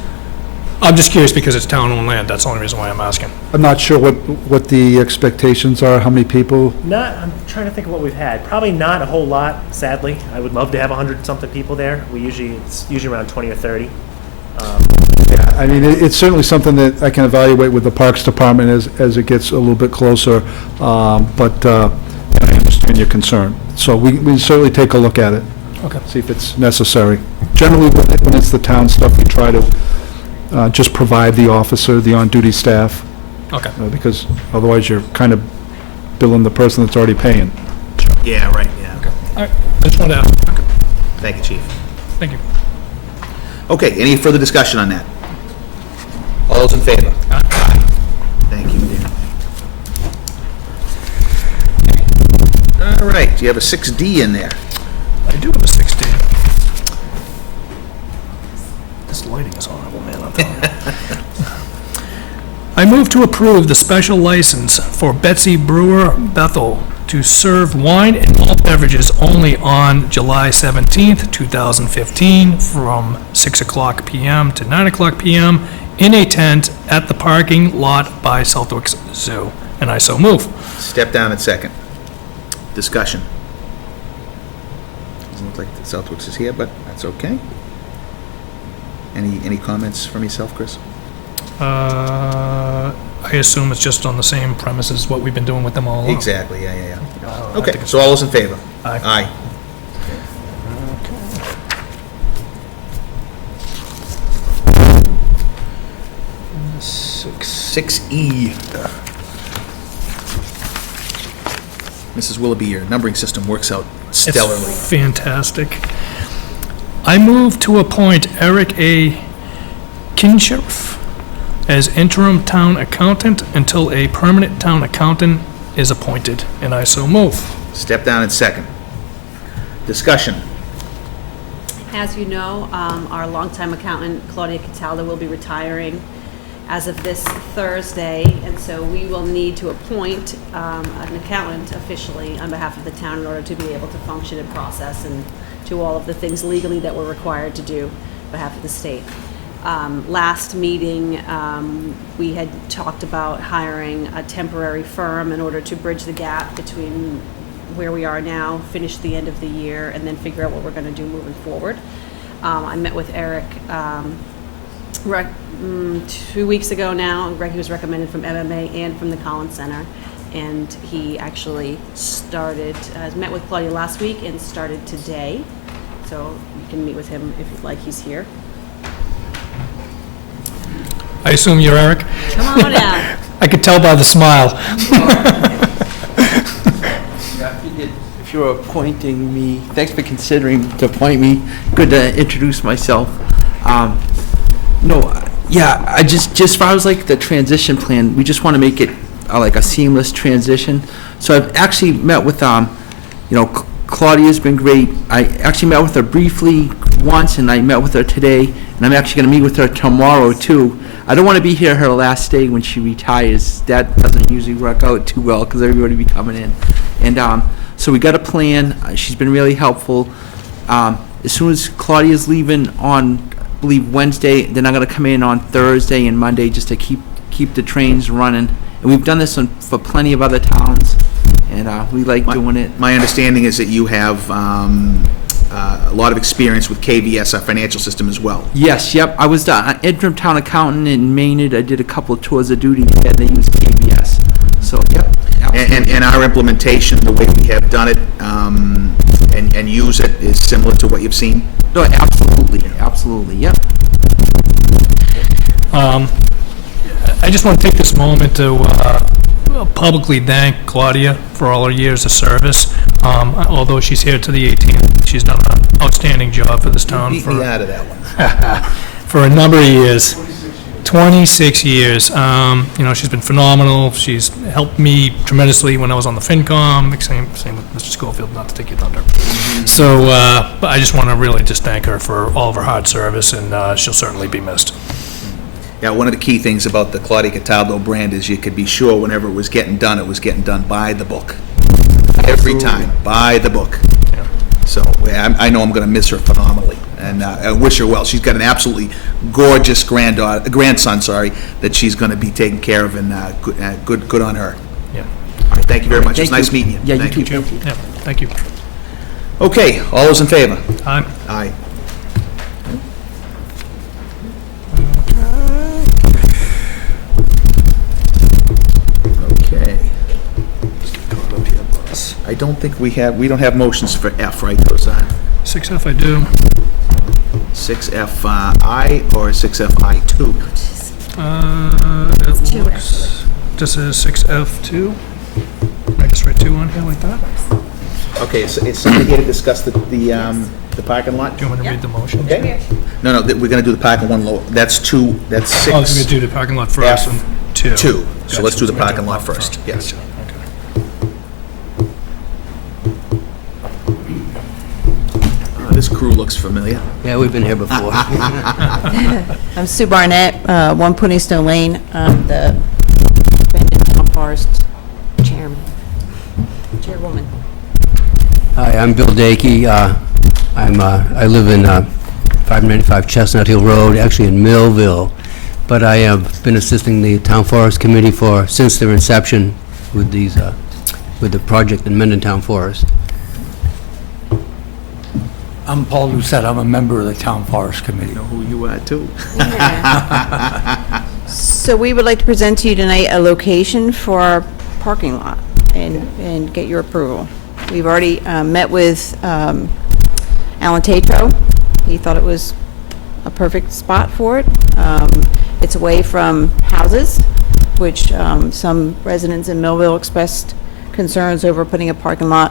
I'm just curious because it's town-owned land, that's the only reason why I'm asking. I'm not sure what the expectations are, how many people. I'm trying to think of what we've had. Probably not a whole lot, sadly. I would love to have 100-something people there. It's usually around 20 or 30. Yeah, I mean, it's certainly something that I can evaluate with the Parks Department as it gets a little bit closer, but I understand your concern. So we certainly take a look at it. Okay. See if it's necessary. Generally, when it's the town stuff, we try to just provide the officer, the on-duty staff. Okay. Because otherwise you're kind of billing the person that's already paying. Yeah, right, yeah. Okay. All right, I just wanted to ask. Okay. Thank you, Chief. Thank you. Okay, any further discussion on that? All those in favor? Aye. Thank you, Dan. All right, you have a 6D in there. I do have a 16. This lighting is horrible, man, I'm telling you. I move to approve the special license for Betsy Brewer Bethel to serve wine and malt beverages only on July 17th, 2015, from 6 o'clock PM to 9 o'clock PM in a tent at the parking lot by Southwick Zoo. And I so move. Step down at second. Discussion. Doesn't look like the Southwicks is here, but that's okay. Any comments from yourself, Chris? I assume it's just on the same premise as what we've been doing with them all along. Exactly, yeah. Okay, so all those in favor? Aye. Aye. Six E. Mrs. Willoughby, your numbering system works out stellarly. It's fantastic. I move to appoint Eric A. Kinshirf as interim town accountant until a permanent town accountant is appointed, and I so move. Step down at second. Discussion. As you know, our longtime accountant, Claudia Cataldo, will be retiring as of this Thursday, and so we will need to appoint an accountant officially on behalf of the town in order to be able to function and process and do all of the things legally that we're required to do on behalf of the state. Last meeting, we had talked about hiring a temporary firm in order to bridge the gap between where we are now, finish the end of the year, and then figure out what we're going to do moving forward. I met with Eric 2 weeks ago now. He was recommended from MMA and from the Collins Center, and he actually started, met with Claudia last week and started today. So you can meet with him if you'd like. He's here. I assume you're Eric? Come on out. I could tell by the smile. If you're appointing me, thanks for considering to appoint me. Good to introduce myself. I just as far as like the transition plan, we just want to make it like a seamless transition. So I've actually met with, Claudia's been great. I actually met with her briefly once, and I met with her today, and I'm actually going to meet with her tomorrow too. I don't want to be here her last day when she retires. That doesn't usually work out too well because everybody will be coming in. And so we got a plan. She's been really helpful. As soon as Claudia's leaving on, I believe, Wednesday, then I'm going to come in on Thursday and Monday just to keep the trains running. And we've done this for plenty of other towns, and we like doing it. My understanding is that you have a lot of experience with KVS, our financial system as well. Yes, yep. I was the interim town accountant in Maynard. I did a couple of tours of duty, and they used KBS. So, yep. And our implementation, the way we have done it, and use it is similar to what you've seen? No, absolutely, absolutely, yep. I just want to take this moment to publicly thank Claudia for all her years of service. Although she's here to the 18th, she's done an outstanding job for this town Beat me out of that one. for a number of years. 26 years. She's been phenomenal. She's helped me tremendously when I was on the FinCom. Same with Mr. Schofield, not to take your thunder. So, but I just want to really just thank her for all of her hard service, and she'll certainly be missed. Yeah, one of the key things about the Claudia Cataldo brand is you could be sure whenever it was getting done by the book. Every time, by the book. So I know I'm going to miss her phenomenally, and I wish her well. She's got an absolutely gorgeous grandson, that she's going to be taken care of, and good on her. Yeah. All right, thank you very much. It was nice meeting you. Yeah, Thank you too. Thank you. Yeah, thank you. Okay, all those in favor? Aye. Aye. Okay. I don't think we don't have motions for F, right? Those 6F I do. 6F I or 6F I2? It looks, this is 6F2. I just write 2 on here like that. Okay, so is somebody here to discuss the parking lot? Do you want me to read the motion? Okay. No, we're gonna do the parking one low. That's 2, that's 6. Oh, so we're going to do the parking lot first and 2. 2. So let's do the Gotcha. parking lot first, yes. This crew looks familiar. Yeah, we've been here before. I'm Sue Barnett, 1 Pudding Stone Lane. I'm the Mendon Town Forest chairwoman. Hi, I'm Bill Dakey. I live in 595 Chestnut Hill Road, actually in Millville, but I have been assisting the Town Forest Committee since their inception with the project in Mendon Town Forest. I'm Paul Lucette. I'm a member of the Town Forest Committee. I know who you are, too. So we would like to present to you tonight a location for our parking lot and get your approval. We've already met with Alan Tatro. He thought it was a perfect spot for it. It's away from houses, which some residents in Millville expressed concerns over putting a parking lot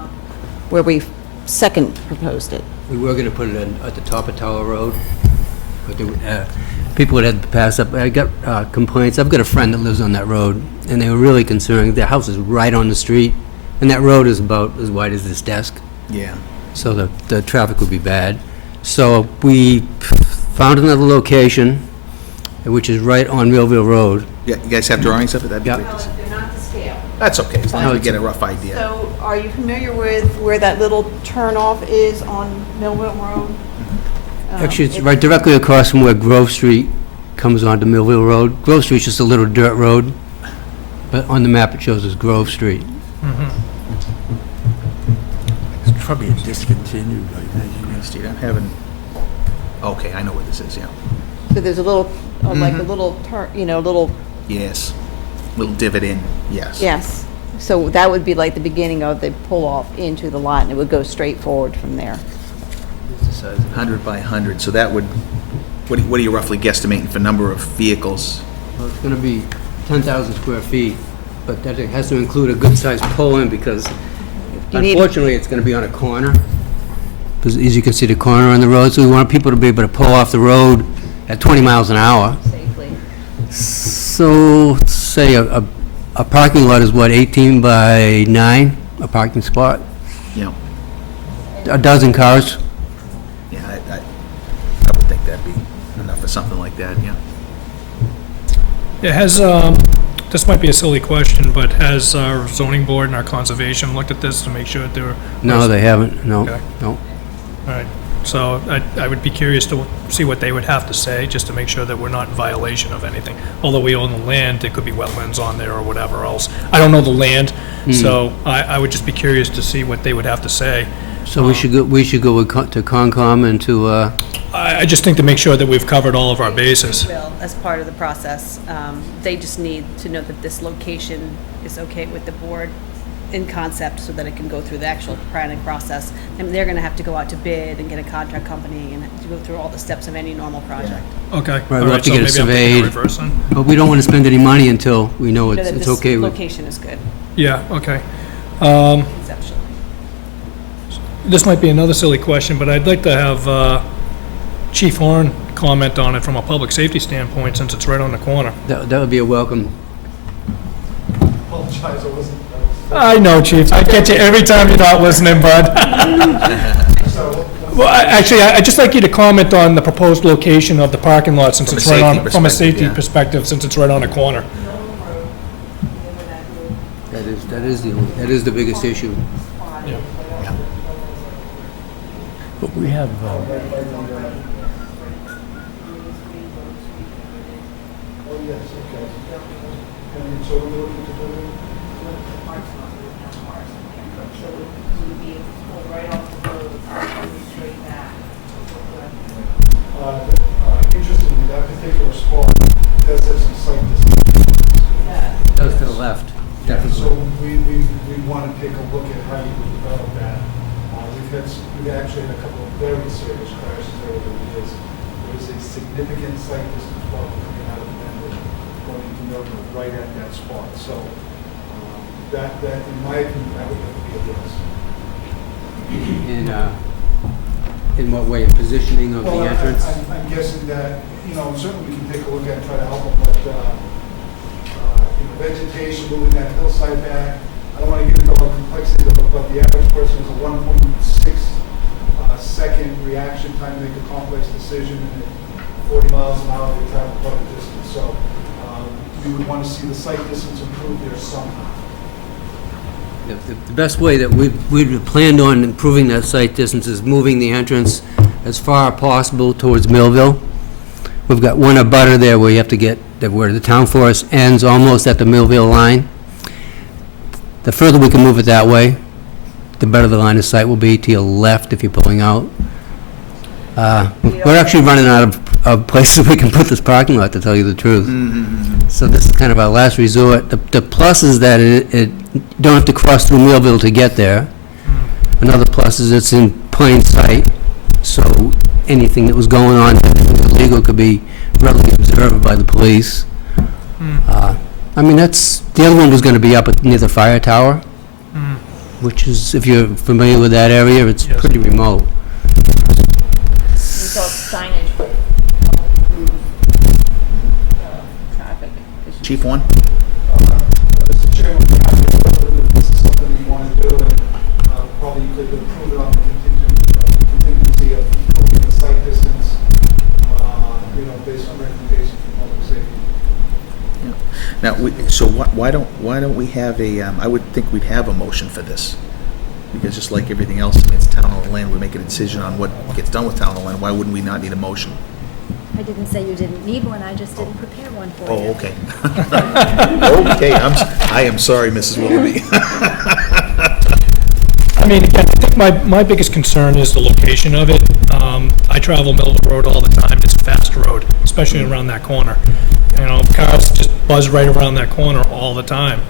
where we second proposed it. We were going to put it at the top of Tower Road, but people would have to pass up. I got complaints. I've got a friend that lives on that road, and they were really concerned. Their house is right on the street, and that road is about as wide as this desk. Yeah. So the traffic would be bad. So we found another location, which is right on Millville Road. Yeah, you guys have drawings of it? That'd be great to see. They're not to scale. That's okay, as long as we get a rough idea. So are you familiar with where that little turnoff is on Millville Road? Actually, it's right directly across from where Grove Street comes onto Millville Road. Grove Street's just a little dirt road, but on the map it shows as Grove Street. It's probably discontinued right now. Steve, I'm having, okay, I know what this is, yeah. So there's a little, like a little turn, little. Yes, little divot in, yes. Yes. So that would be like the beginning of the pull-off into the lot, and it would go straight forward from there. 100 by 100, so that would, what are you roughly guesstimating for number of vehicles? Well, it's going to be 10,000 square feet, but that has to include a good-sized pull-in because unfortunately it's going to be on a corner. As you can see, the corner on the road, so we want people to be able to pull off the road at 20 miles an hour. Safely. So, say a parking lot is what, 18 by 9, a parking spot? Yeah. A dozen cars? Yeah, I would think that'd be enough for something like that, yeah. It has, this might be a silly question, but has our zoning board and our conservation looked at this to make sure that there were... No, they haven't, no, Okay. no. All right, so I would be curious to see what they would have to say, just to make sure that we're not in violation of anything. Although we own the land, there could be wetlands on there or whatever else. I don't know the land, so I would just be curious to see what they would have to say. So we should go to Concom and to, I just think to make sure that we've covered all of our bases. Will, as part of the process. They just need to know that this location is okay with the board in concept so that it can go through the actual planning process. And they're gonna have to go out to bid and get a contract company and to go through all the steps of any normal project. Okay. right, All we'll have to so get it maybe I'm thinking surveyed. reverse then. But we don't want to spend any money until we know So that it's this okay with. location is good, Yeah, okay. conceptually. This might be another silly question, but I'd like to have Chief Horn comment on it from a public safety standpoint, since it's right on the corner. That would be a welcome. Apologize, I wasn't. I know, Chief. I get you every time you're not listening, bud. Well, actually, I'd just like you to comment on the proposed location of the parking lot, since From a it's right safety on, from a perspective, safety yeah. perspective, since it's right on the corner. That is the biggest issue. But we have, Oh, yes, okay. And so we're looking to do it? Interestingly, that particular spot does have some site distance. It does to the left, So we want to take a look at how you would develop that. We've actually had a couple of very serious crashes over the years. There is a significant site distance problem coming out of Mendon, going to Millville, right at that spot. So that, in my opinion, that would have to be addressed. In what way? In positioning of the Well, entrance? I'm guessing that, certainly we can take a look at and try to help them, but, vegetation, moving that hillside back, I don't want to get into all the complexity of it, but the average person has a 1.6 second reaction time to make a complex decision, and at 40 miles an hour, they travel quite a distance. So we would want to see the site distance improve there somehow. The best way that we've planned on improving that site distance is moving the entrance as far as possible towards Millville. We've got one abutter there where you have to get, where the town forest ends almost at the Millville line. The further we can move it that way, the better the line of sight will be to your left if you're pulling out. We're actually running out of places we can put this parking lot, to tell you the truth. So this is kind of our last resort. The plus is that it don't have to cross through Millville to get there. Another plus is it's in plain sight, so anything that was going on illegal could be readily observed by the police. I mean, the other one was going to be up near the fire tower, which is, if you're familiar with that area, it's pretty remote. So signage would traffic. Chief Horn? Mr. Chairman, we have to whether this is something you want to do, and probably you could improve it on the contingency of improving the site distance, based on recommendations from public safety. Now, why don't we have a, I would think we'd have a motion for this. Because just like everything else, it's town-owned land, we make a decision on what gets done with town-owned land, why wouldn't we not need a motion? I didn't say you didn't need one, I just didn't prepare one for you. Oh, okay. Okay, I am sorry, Mrs. Willoughby. I mean, again, I think my biggest concern is the location of it. I travel Millville Road all the time. It's a fast road, especially around that corner. Cars just buzz right around that corner all the time.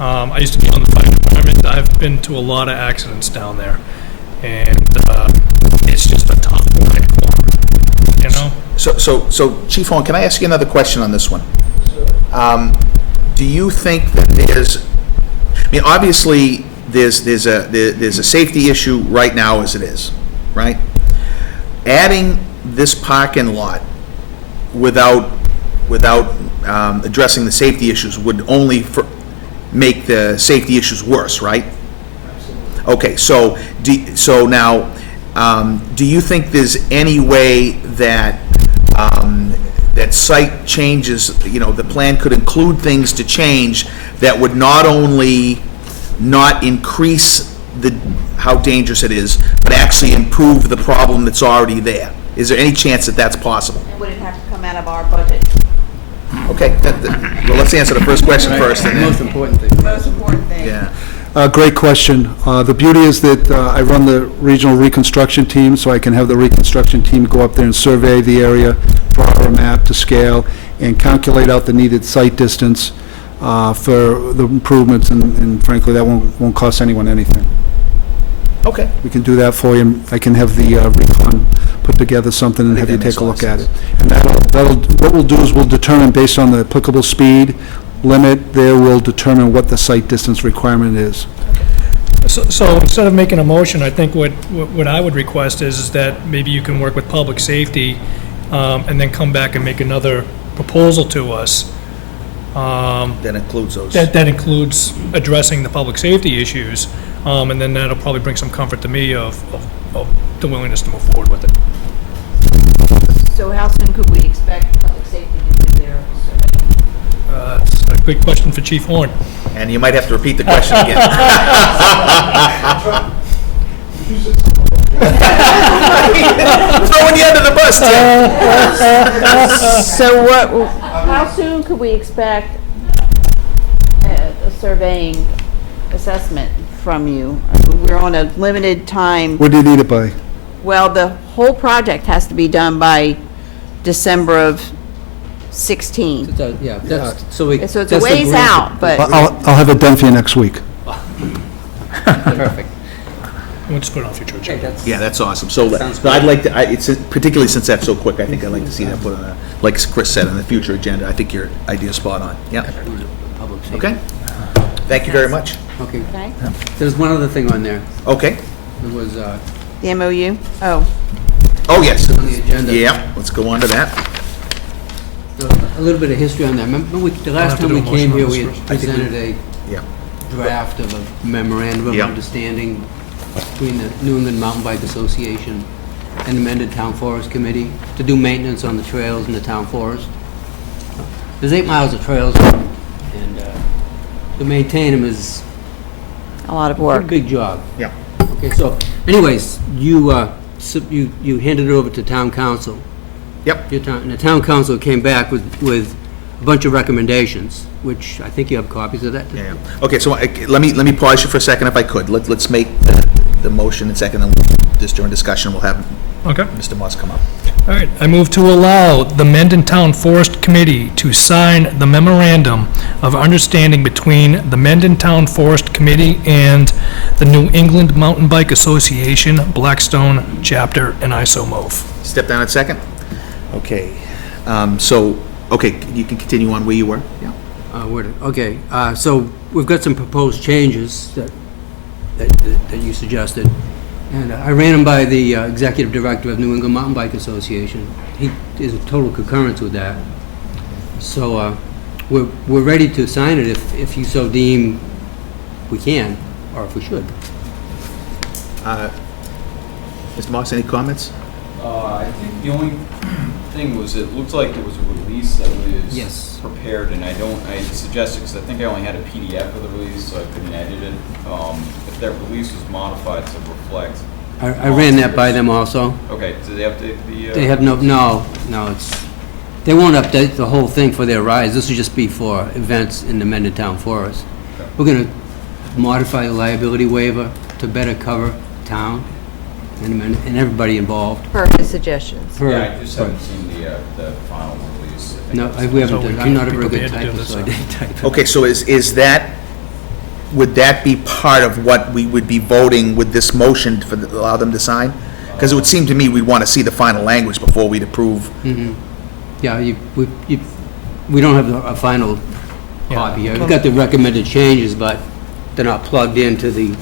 I used to be on the fire department. I've been to a lot of accidents down there, and it's just a tough line corner, So, Chief Horn, can I ask you another question on this one? Do you think that obviously, there's a safety issue right now as it is, right? Adding this parking lot without addressing the safety issues would only make the safety issues worse, right? Okay, so now, do you think there's any way that that site changes, the plan could include things to change that would not only not increase how dangerous it is, but actually improve the problem that's already there? Is there any chance that that's possible? And would it have to come out of our budget? Okay, well, let's answer the first question first. And then, Most important thing. Most important thing. yeah. Great question. The beauty is that I run the regional reconstruction team, so I can have the reconstruction team go up there and survey the area, draw a map to scale, and calculate out the needed site distance for the improvements, and frankly, that won't cost anyone anything. Okay. We can do that for you. I can have the recon put together something and have you take a look at it. And what we'll do is we'll determine, based on the applicable speed limit, there will determine what the site distance requirement is. So instead of making a motion, I think what I would request is that maybe you can work with public safety and then come back and make another proposal to us. That includes those. That includes addressing the public safety issues, and then that'll probably bring some comfort to me of the willingness to move forward with it. So how soon could we expect public safety to do their survey? That's a quick question for Chief Horn. And you might have to repeat the question again. Throwing you under the bus, Tim. So how soon could we expect a surveying assessment from you? We're on a limited time. What do you need it by? Well, the whole project has to be done by December of 16. Yeah, so it's a ways out, but. I'll have it done for you next week. Perfect. We'll just put it on future agenda. Yeah, that's awesome. So I'd like to, it's particularly since that's so quick, I think I'd like to see that put on a, like Chris said, on the future agenda. I think your idea's spot on. Yeah. Okay. Thank you very much. Okay. Okay. There's one other thing on there. Okay. There was, The MOU? Oh. Oh, yes. On the agenda. Yeah, let's go on to that. A little bit of history on that. Remember, the last time we came here, we had presented a draft of a memorandum of understanding between the New England Mountain Bike Association and the Mendon Town Forest Committee to do maintenance on the trails in the town forest. There's 8 miles of trails, and to maintain them is a lot of work. A big job. Yeah. Okay, so anyways, you handed it over to town council. Yep. And the town council came back with a bunch of recommendations, which I think you have copies of that. Yeah. Okay, so let me pause you for a second if I could. Let's make the motion in second, and just during discussion, we'll have Mr. Moss come up. All right, I move to allow the Mendon Town Forest Committee to sign the memorandum of understanding between the Mendon Town Forest Committee and the New England Mountain Bike Association, Blackstone Chapter, and I so move. Step down a second. Okay. Okay, you can continue on where you were. Yeah. Okay, so we've got some proposed changes that you suggested, and I ran them by the executive director of New England Mountain Bike Association. He is in total concurrence with that. So we're ready to sign it if you so deem we can, or if we should. Mr. Moss, any comments? I think the only thing was, it looked like there was a release that was prepared, and I suggested, because I think I only had a PDF of the release, so I couldn't edit it. If that release was modified to reflect. I ran that by them also. Okay, do they update the? They have no, they won't update the whole thing for their rides. This will just be for events in the Mendon Town Forest. Okay. We're gonna modify the liability waiver to better cover town and everybody involved. Per his suggestions. Yeah, I just haven't seen the final release. No, we haven't done, I'm not a real good typist, so I didn't type it. Okay, so would that be part of what we would be voting with this motion to allow them to sign? Because it would seem to me we'd want to see the final language before we'd approve. Mm-hmm. Yeah, we don't have a final copy here. We've got the recommended changes, but they're not plugged into the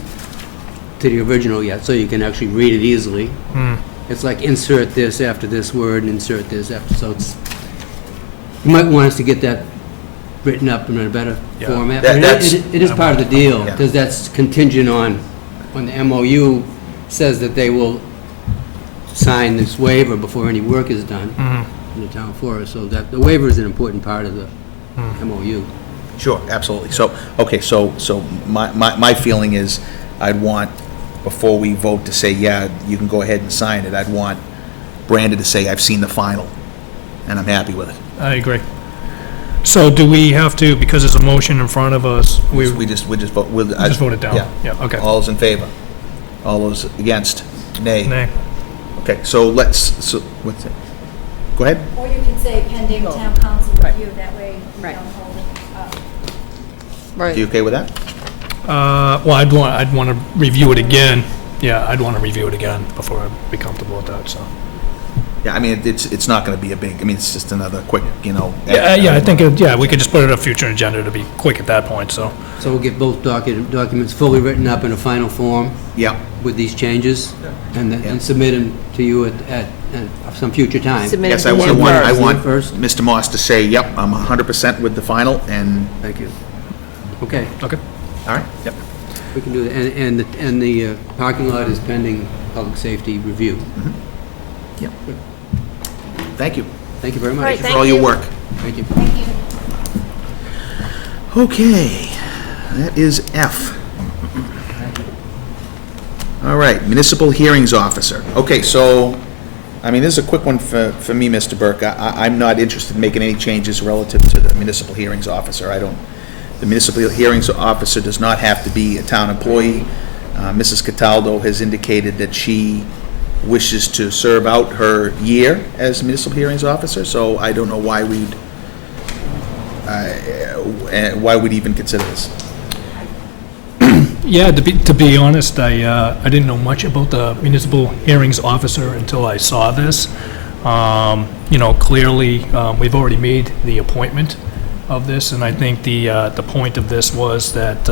original yet, so you can actually read it easily. It's like insert this after this word and insert this after, so it's, you might want us to get that written up in a better format. It is part of the deal, because that's contingent on, when the MOU says that they will sign this waiver before any work is done in the town forest, so that the waiver is an important part of the MOU. Sure, absolutely. So, okay, so my feeling is, I'd want, before we vote to say, yeah, you can go ahead and sign it, I'd want Brandon to say, I've seen the final, and I'm happy with it. I agree. So do we have to, because there's a motion in front of us, We just vote, just vote it down? Yeah, okay. All those in favor? All those against? Nay? Nay. Okay, so what's it? Go ahead. Or you could say pending town council review, that way you Right. don't hold it up. Are you okay with that? Well, I'd want to review it again. Yeah, I'd want to review it again before I'd be comfortable with that, so. Yeah, I mean, it's not gonna be a big, I mean, it's just another quick, Yeah, I think, we could just put it on a future agenda to be quick at that point, so. So we'll get both documents fully written up in a final form Yeah. with these changes, and submit them to you at some future time. Yes, I want Mr. Moss to say, yep, I'm 100% with the final, and... Thank you. Okay. Okay. All right, yep. We can do that, and the parking lot is pending public safety review. Yep. Thank you. Thank you very much. Right, For all your work. Thank you. Thank you. Okay, that is F. All right, municipal hearings officer. Okay, so, I mean, this is a quick one for me, Mr. Burke. I'm not interested in making any changes relative to the municipal hearings officer. The municipal hearings officer does not have to be a town employee. Mrs. Cataldo has indicated that she wishes to serve out her year as municipal hearings officer, so I don't know why we'd even consider this. Yeah, to be honest, I didn't know much about the municipal hearings officer until I saw this. Clearly, we've already made the appointment of this, and I think the point of this was that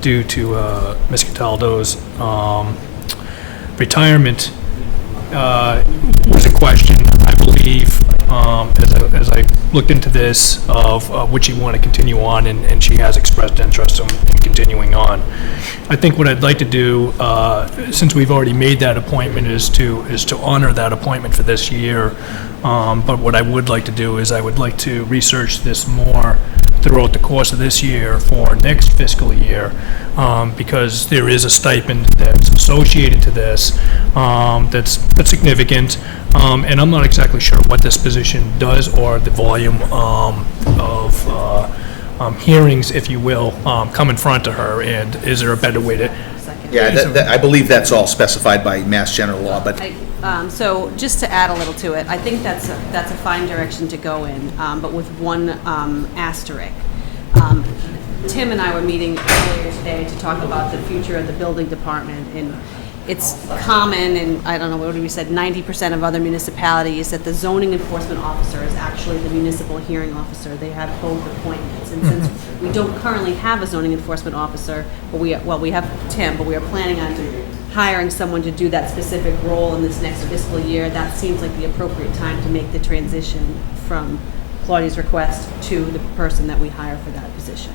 due to Ms. Cataldo's retirement was a question, I believe, as I looked into this, of would she want to continue on, and she has expressed interest in continuing on. I think what I'd like to do, since we've already made that appointment, is to honor that appointment for this year. But what I would like to do is I would like to research this more throughout the course of this year for next fiscal year, because there is a stipend that's associated to this that's significant, and I'm not exactly sure what this position does or the volume of hearings, if you will, come in front of her, and is there a better way to... Yeah, I believe that's all specified by Mass General Law, but... So just to add a little to it, I think that's a fine direction to go in, but with one asterisk. Tim and I were meeting earlier today to talk about the future of the building department, and it's common, and I don't know, what we said, 90% of other municipalities, that the zoning enforcement officer is actually the municipal hearing officer. They have both appointments, and since we don't currently have a zoning enforcement officer, but we have Tim, but we are planning on hiring someone to do that specific role in this next fiscal year. That seems like the appropriate time to make the transition from Claudia's request to the person that we hire for that position.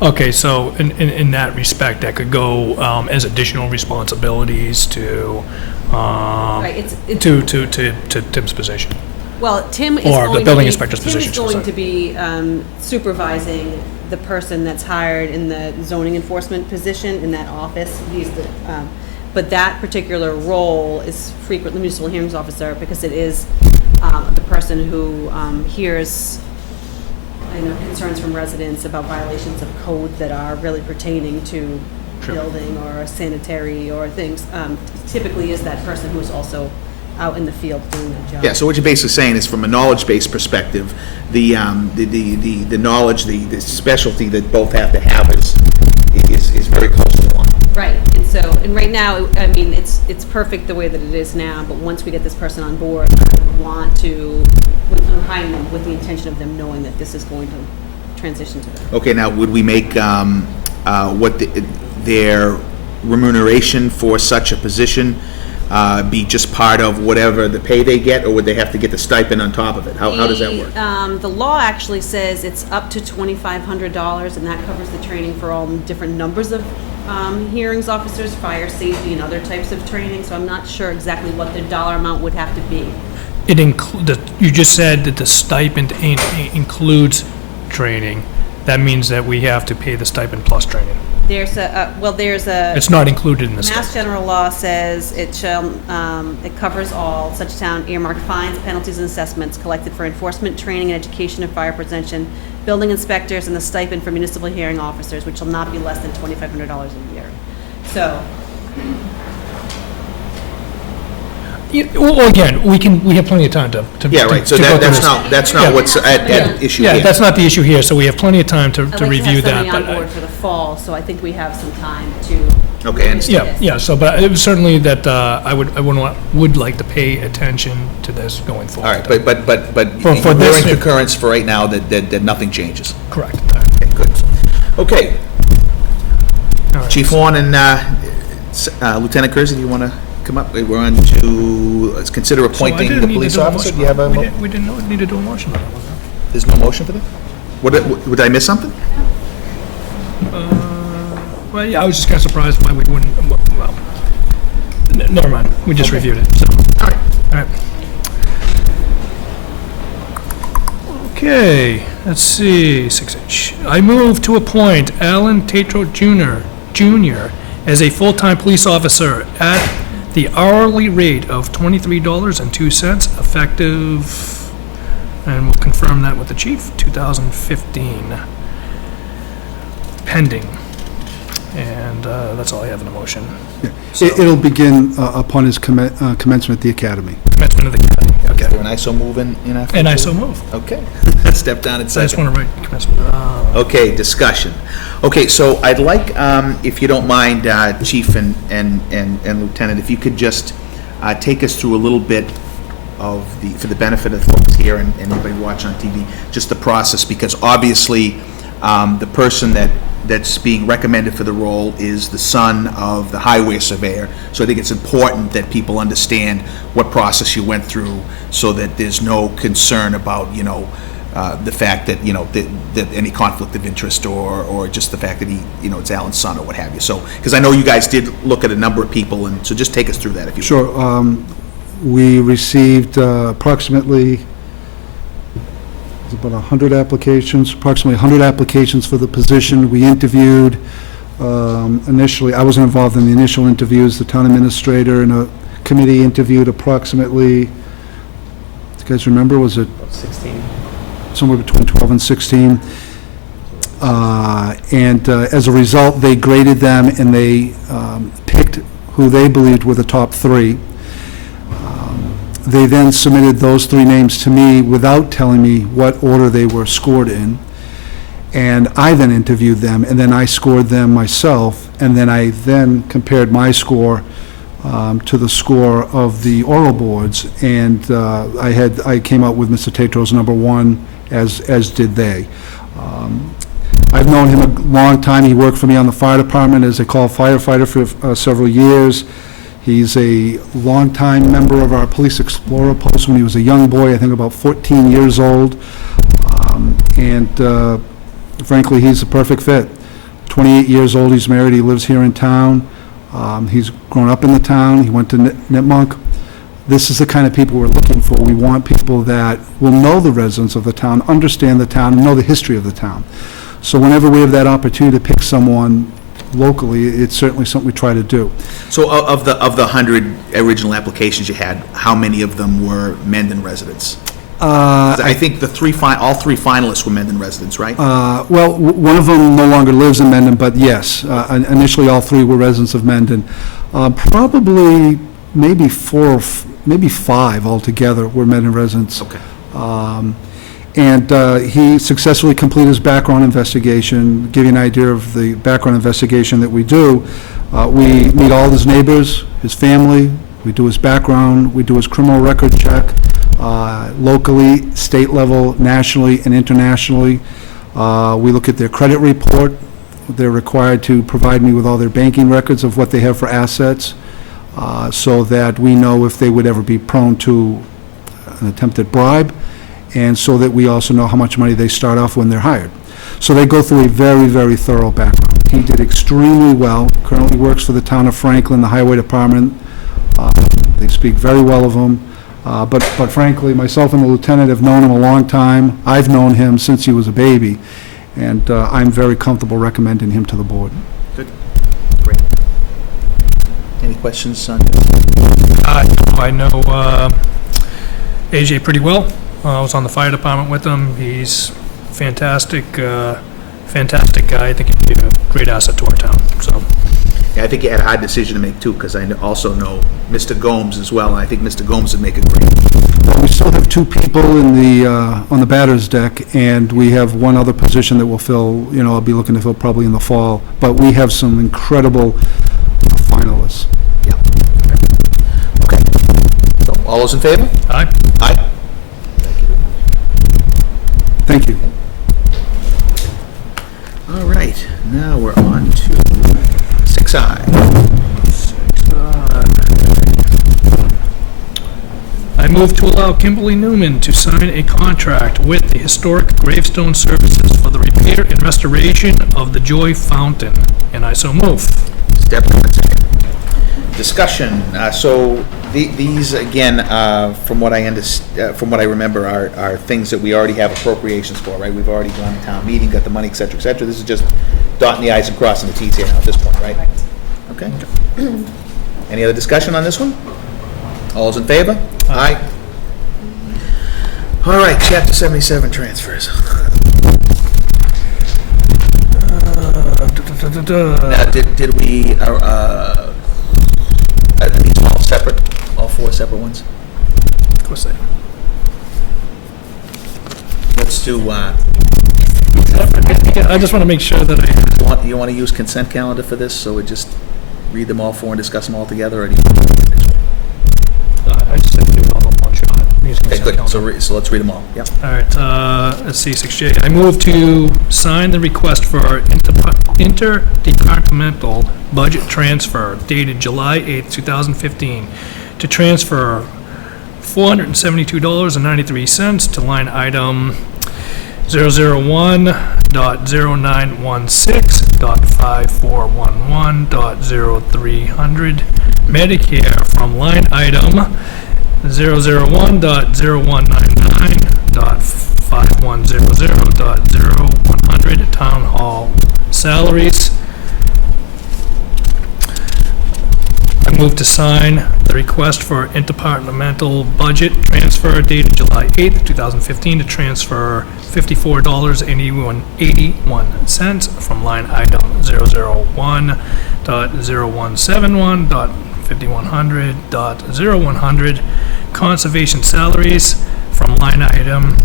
Okay, so in that respect, that could go as additional responsibilities to to Tim's position. Well, Tim is Or going the to building be- inspector's position, Tim is going sorry. to be supervising the person that's hired in the zoning enforcement position in that office. He's the, but that particular role is frequently municipal hearings officer, because it is the person who hears concerns from residents about violations of code that are really pertaining to building or sanitary or things. Typically is that person who is also out in the field doing that job. Yeah, so what you're basically saying is, from a knowledge-based perspective, the knowledge, the specialty that both have to have is very close to one. Right, and right now, I mean, it's perfect the way that it is now, but once we get this person on board, I want to, behind them, with the intention of them knowing that this is going to transition to them. Okay, now, would we make their remuneration for such a position be just part of whatever the pay they get, or would they have to get the stipend on top of it? How does that work? The law actually says it's up to $2,500, and that covers the training for all different numbers of hearings officers, fire safety, and other types of training, so I'm not sure exactly what the dollar amount would have to be. You just said that the stipend includes training. That means that we have to pay the stipend plus training. There's a. It's not included in this. Mass General Law says it shall, it covers all such town earmarked fines, penalties, and assessments collected for enforcement, training, and education of fire prevention, building inspectors, and the stipend for municipal hearing officers, which shall not be less than $2,500 a year. So, Well, again, we have plenty of time to. Yeah, right, so to go through that's this. not Yeah. what's at issue here. Yeah, that's not the issue here, so we have plenty of time to I'd like to review have that. somebody on But board for the fall, so I think we have some time to. Okay, I understand. Yeah, so, but it was certainly that I would like to pay attention to this going forward. All right, but For we're this- in concurrence for right now that nothing changes. Correct. Okay, good. Okay. All right. Chief Horn and Lieutenant Kersey, do you want to come up? We're on to, let's consider So I appointing didn't the need to police do a officer. motion. Do you have a, We didn't need to do a motion on that, was there? there's no motion for that? Would I miss something? Well, yeah, I was just kind of surprised why we wouldn't, well, never mind, we just reviewed it, so. All right. Okay, let's see, 6H. I move to appoint Alan Tatro Jr. as a full-time police officer at the hourly rate of $23.02, effective, and we'll confirm that with the chief, 2015, pending. And that's all I have in the motion. So- It'll begin upon his commencement at the academy. Commencement of the academy, okay. Is there an ISO move in after? And I so move. Okay. Step down and I just second. want to write commencement. Okay, discussion. Okay, so I'd like, if you don't mind, Chief and Lieutenant, if you could just take us through a little bit of for the benefit of folks here and anybody watching on TV, just the process, because obviously, the person that's being recommended for the role is the son of the highway surveyor. So I think it's important that people understand what process you went through so that there's no concern about, the fact that, that any conflict of interest or just the fact that he, it's Alan's son or what have you. So, because I know you guys did look at a number of people, and so just take us through that if you would. Sure. We received approximately about 100 applications, approximately 100 applications for the position. We interviewed initially, I wasn't involved in the initial interviews, the town administrator and a committee interviewed approximately, do you guys remember, was it? 16. Somewhere between 12 and 16. And as a result, they graded them and they picked who they believed were the top three. They then submitted those three names to me without telling me what order they were scored in. And I then interviewed them, and then I scored them myself, and then I then compared my score to the score of the oral boards, and I came out with Mr. Tatro's number one, as did they. I've known him a long time. He worked for me on the fire department as a call firefighter for several years. He's a longtime member of our Police Explorer post when he was a young boy, I think about 14 years old. And frankly, he's a perfect fit. 28 years old, he's married, he lives here in town. He's grown up in the town, he went to Nipmuc. This is the kind of people we're looking for. We want people that will know the residents of the town, understand the town, and know the history of the town. So whenever we have that opportunity to pick someone locally, it's certainly something we try to do. So of the 100 original applications you had, how many of them were Mendon residents? I think all three finalists were Mendon residents, right? Well, one of them no longer lives in Mendon, but yes, initially all three were residents of Mendon. Probably maybe maybe five altogether were Mendon residents. Okay. And he successfully completed his background investigation. Give you an idea of the background investigation that we do. We meet all his neighbors, his family, we do his background, we do his criminal record check, locally, state level, nationally, and internationally. We look at their credit report. They're required to provide me with all their banking records of what they have for assets, so that we know if they would ever be prone to an attempted bribe, and so that we also know how much money they start off when they're hired. So they go through a very, very thorough background. He did extremely well, currently works for the town of Franklin, the highway department. They speak very well of him. But frankly, myself and the lieutenant have known him a long time. I've known him since he was a baby, and I'm very comfortable recommending him to the board. Good. Any questions on? I know AJ pretty well. I was on the fire department with him. He's fantastic, fantastic guy. I think he'd be a great asset to our town, so. Yeah, I think you had a hard decision to make too, because I also know Mr. Gomes as well, and I think Mr. Gomes would make a great. We still have two people in the, on the batter's deck, and we have one other position that we'll fill, I'll be looking to fill probably in the fall. But we have some incredible finalists. Okay. So, all those in favor? Aye. Aye. Thank you. All right, now we're on to 6I. I move to allow Kimberly Newman to sign a contract with the Historic Gravestone Services for the repair and restoration of the Joy Fountain, and I so move. Step second. Discussion. So these again, from what I remember, are things that we already have appropriations for, right? We've already gone to town meeting, got the money, et cetera, et cetera. This is just dotting the i's and crossing the t's here now at this point, right? Okay. Any other discussion on this one? All those in favor? Aye. All right, Chapter 77 transfers. Now, did we, are these all separate? All four separate ones? Of course they are. Let's do, I just want to make sure that you want to use consent calendar for this, so we just read them all four and discuss them all together, or do you want to do it this way? I just said do it all in one shot. Okay, good. So let's read them all. Yep. All right, let's see, 6J. I move to sign the request for interdepartmental budget transfer dated July 8th, 2015, to transfer $472.93 to line item 001.0916.5411.0300 Medicare from line item 001.0199.5100.0100 Town Hall salaries. I move to sign the request for interdepartmental budget transfer dated July 8th, 2015 to transfer $54.81 from line item 001.0171.5100.0100 conservation salaries from line item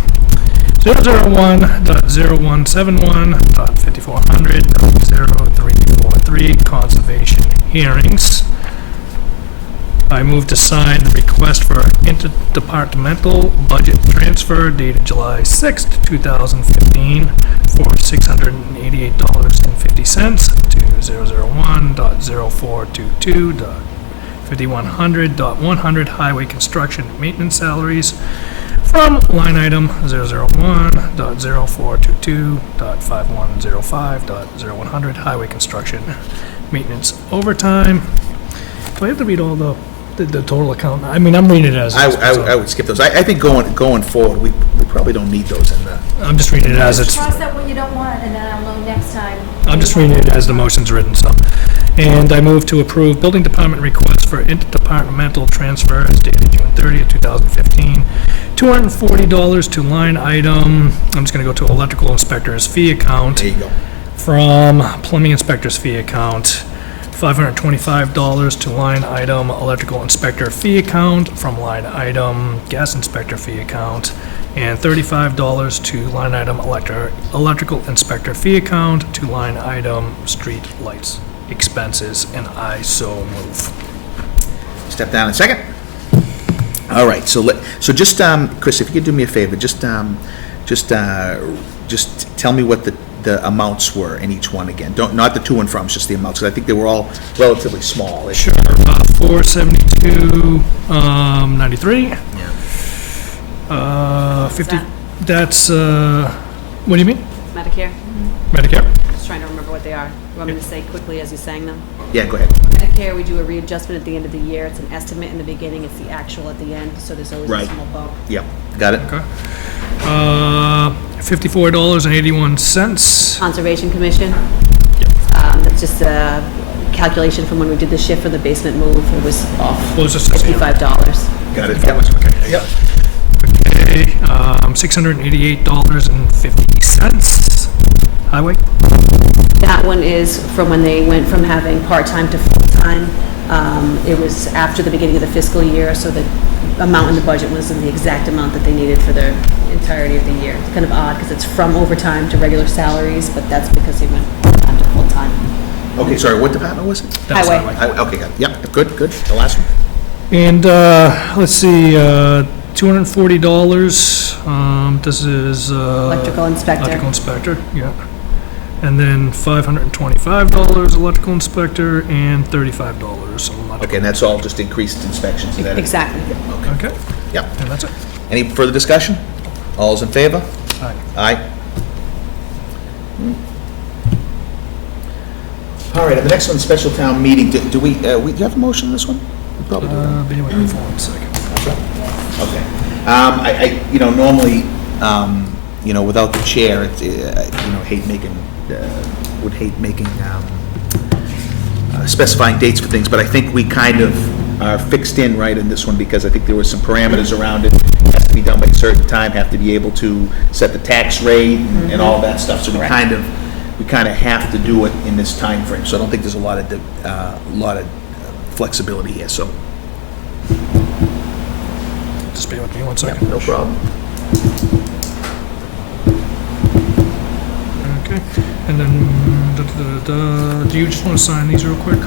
001.0171.5400.0343 conservation hearings. I move to sign the request for interdepartmental budget transfer dated July 6th, 2015 for $688.50 to 001.0422.5100.100 highway construction maintenance salaries from line item 001.0422.5105.0100 highway construction maintenance overtime. Do I have to read all the total account? I mean, I'm reading it as. I would skip those. I think going forward, we probably don't need those in the. I'm just reading it as it's. Cross out what you don't want, and then I'll know next time. I'm just reading it as the motion's written, so. And I move to approve building department request for interdepartmental transfers dated June 30th, 2015. $240 to line item, I'm just gonna go to electrical inspector's fee account. There you go. From plumbing inspector's fee account. $525 to line item electrical inspector fee account from line item gas inspector fee account, and $35 to line item electrical inspector fee account to line item street lights expenses, and I so move. Step down a second. All right, so just Chris, if you could do me a favor, just tell me what the amounts were in each one again. Not the to and from, just the amounts, because I think they were all relatively small. Sure. 472.93. Yeah. 50. That's what do you mean? Medicare? Medicare. Just trying to remember what they are. You want me to say quickly as you sang them? Yeah, go ahead. Medicare, we do a readjustment at the end of the year. It's an estimate in the beginning, it's the actual at the end, so there's always a small bump. Yep, got it. Okay. $54.81. Conservation Commission? Yep. That's just calculation from when we did the shift for the basement move, it was off What was this? $55. Got it. Yep. Okay, $688.50. Highway? That one is from when they went from having part-time to full-time. It was after the beginning of the fiscal year, so the amount in the budget wasn't the exact amount that they needed for the entirety of the year. It's kind of odd, because it's from overtime to regular salaries, but that's because they went part-time to full-time. Okay, sorry, what department was it? That was Highway. Okay, got it. Yep, good. The last one? And, let's see, $240, this is, Electrical inspector. Electrical inspector, yeah. And then $525 electrical inspector and $35 electrical. Okay, and that's all just increased inspections? Is that it? Exactly. Okay, Yep. and that's it. Any further discussion? All's in favor? Aye. Aye. All right, and the next one, special town meeting. Do we, do you have a motion on this one? We probably do. Bear with me for 1 second. Okay. Normally, without the chair, it's, would hate making, specifying dates for things, but I think we kind of are fixed in right in this one, because I think there were some parameters around it. It has to be done by a certain time, have to be able to set the tax rate and all that stuff, so we kind of have to do it in this time frame. So I don't think there's a lot of flexibility here, so. Just bear with me 1 second. No problem. Okay, and then, do you just want to sign these real quick?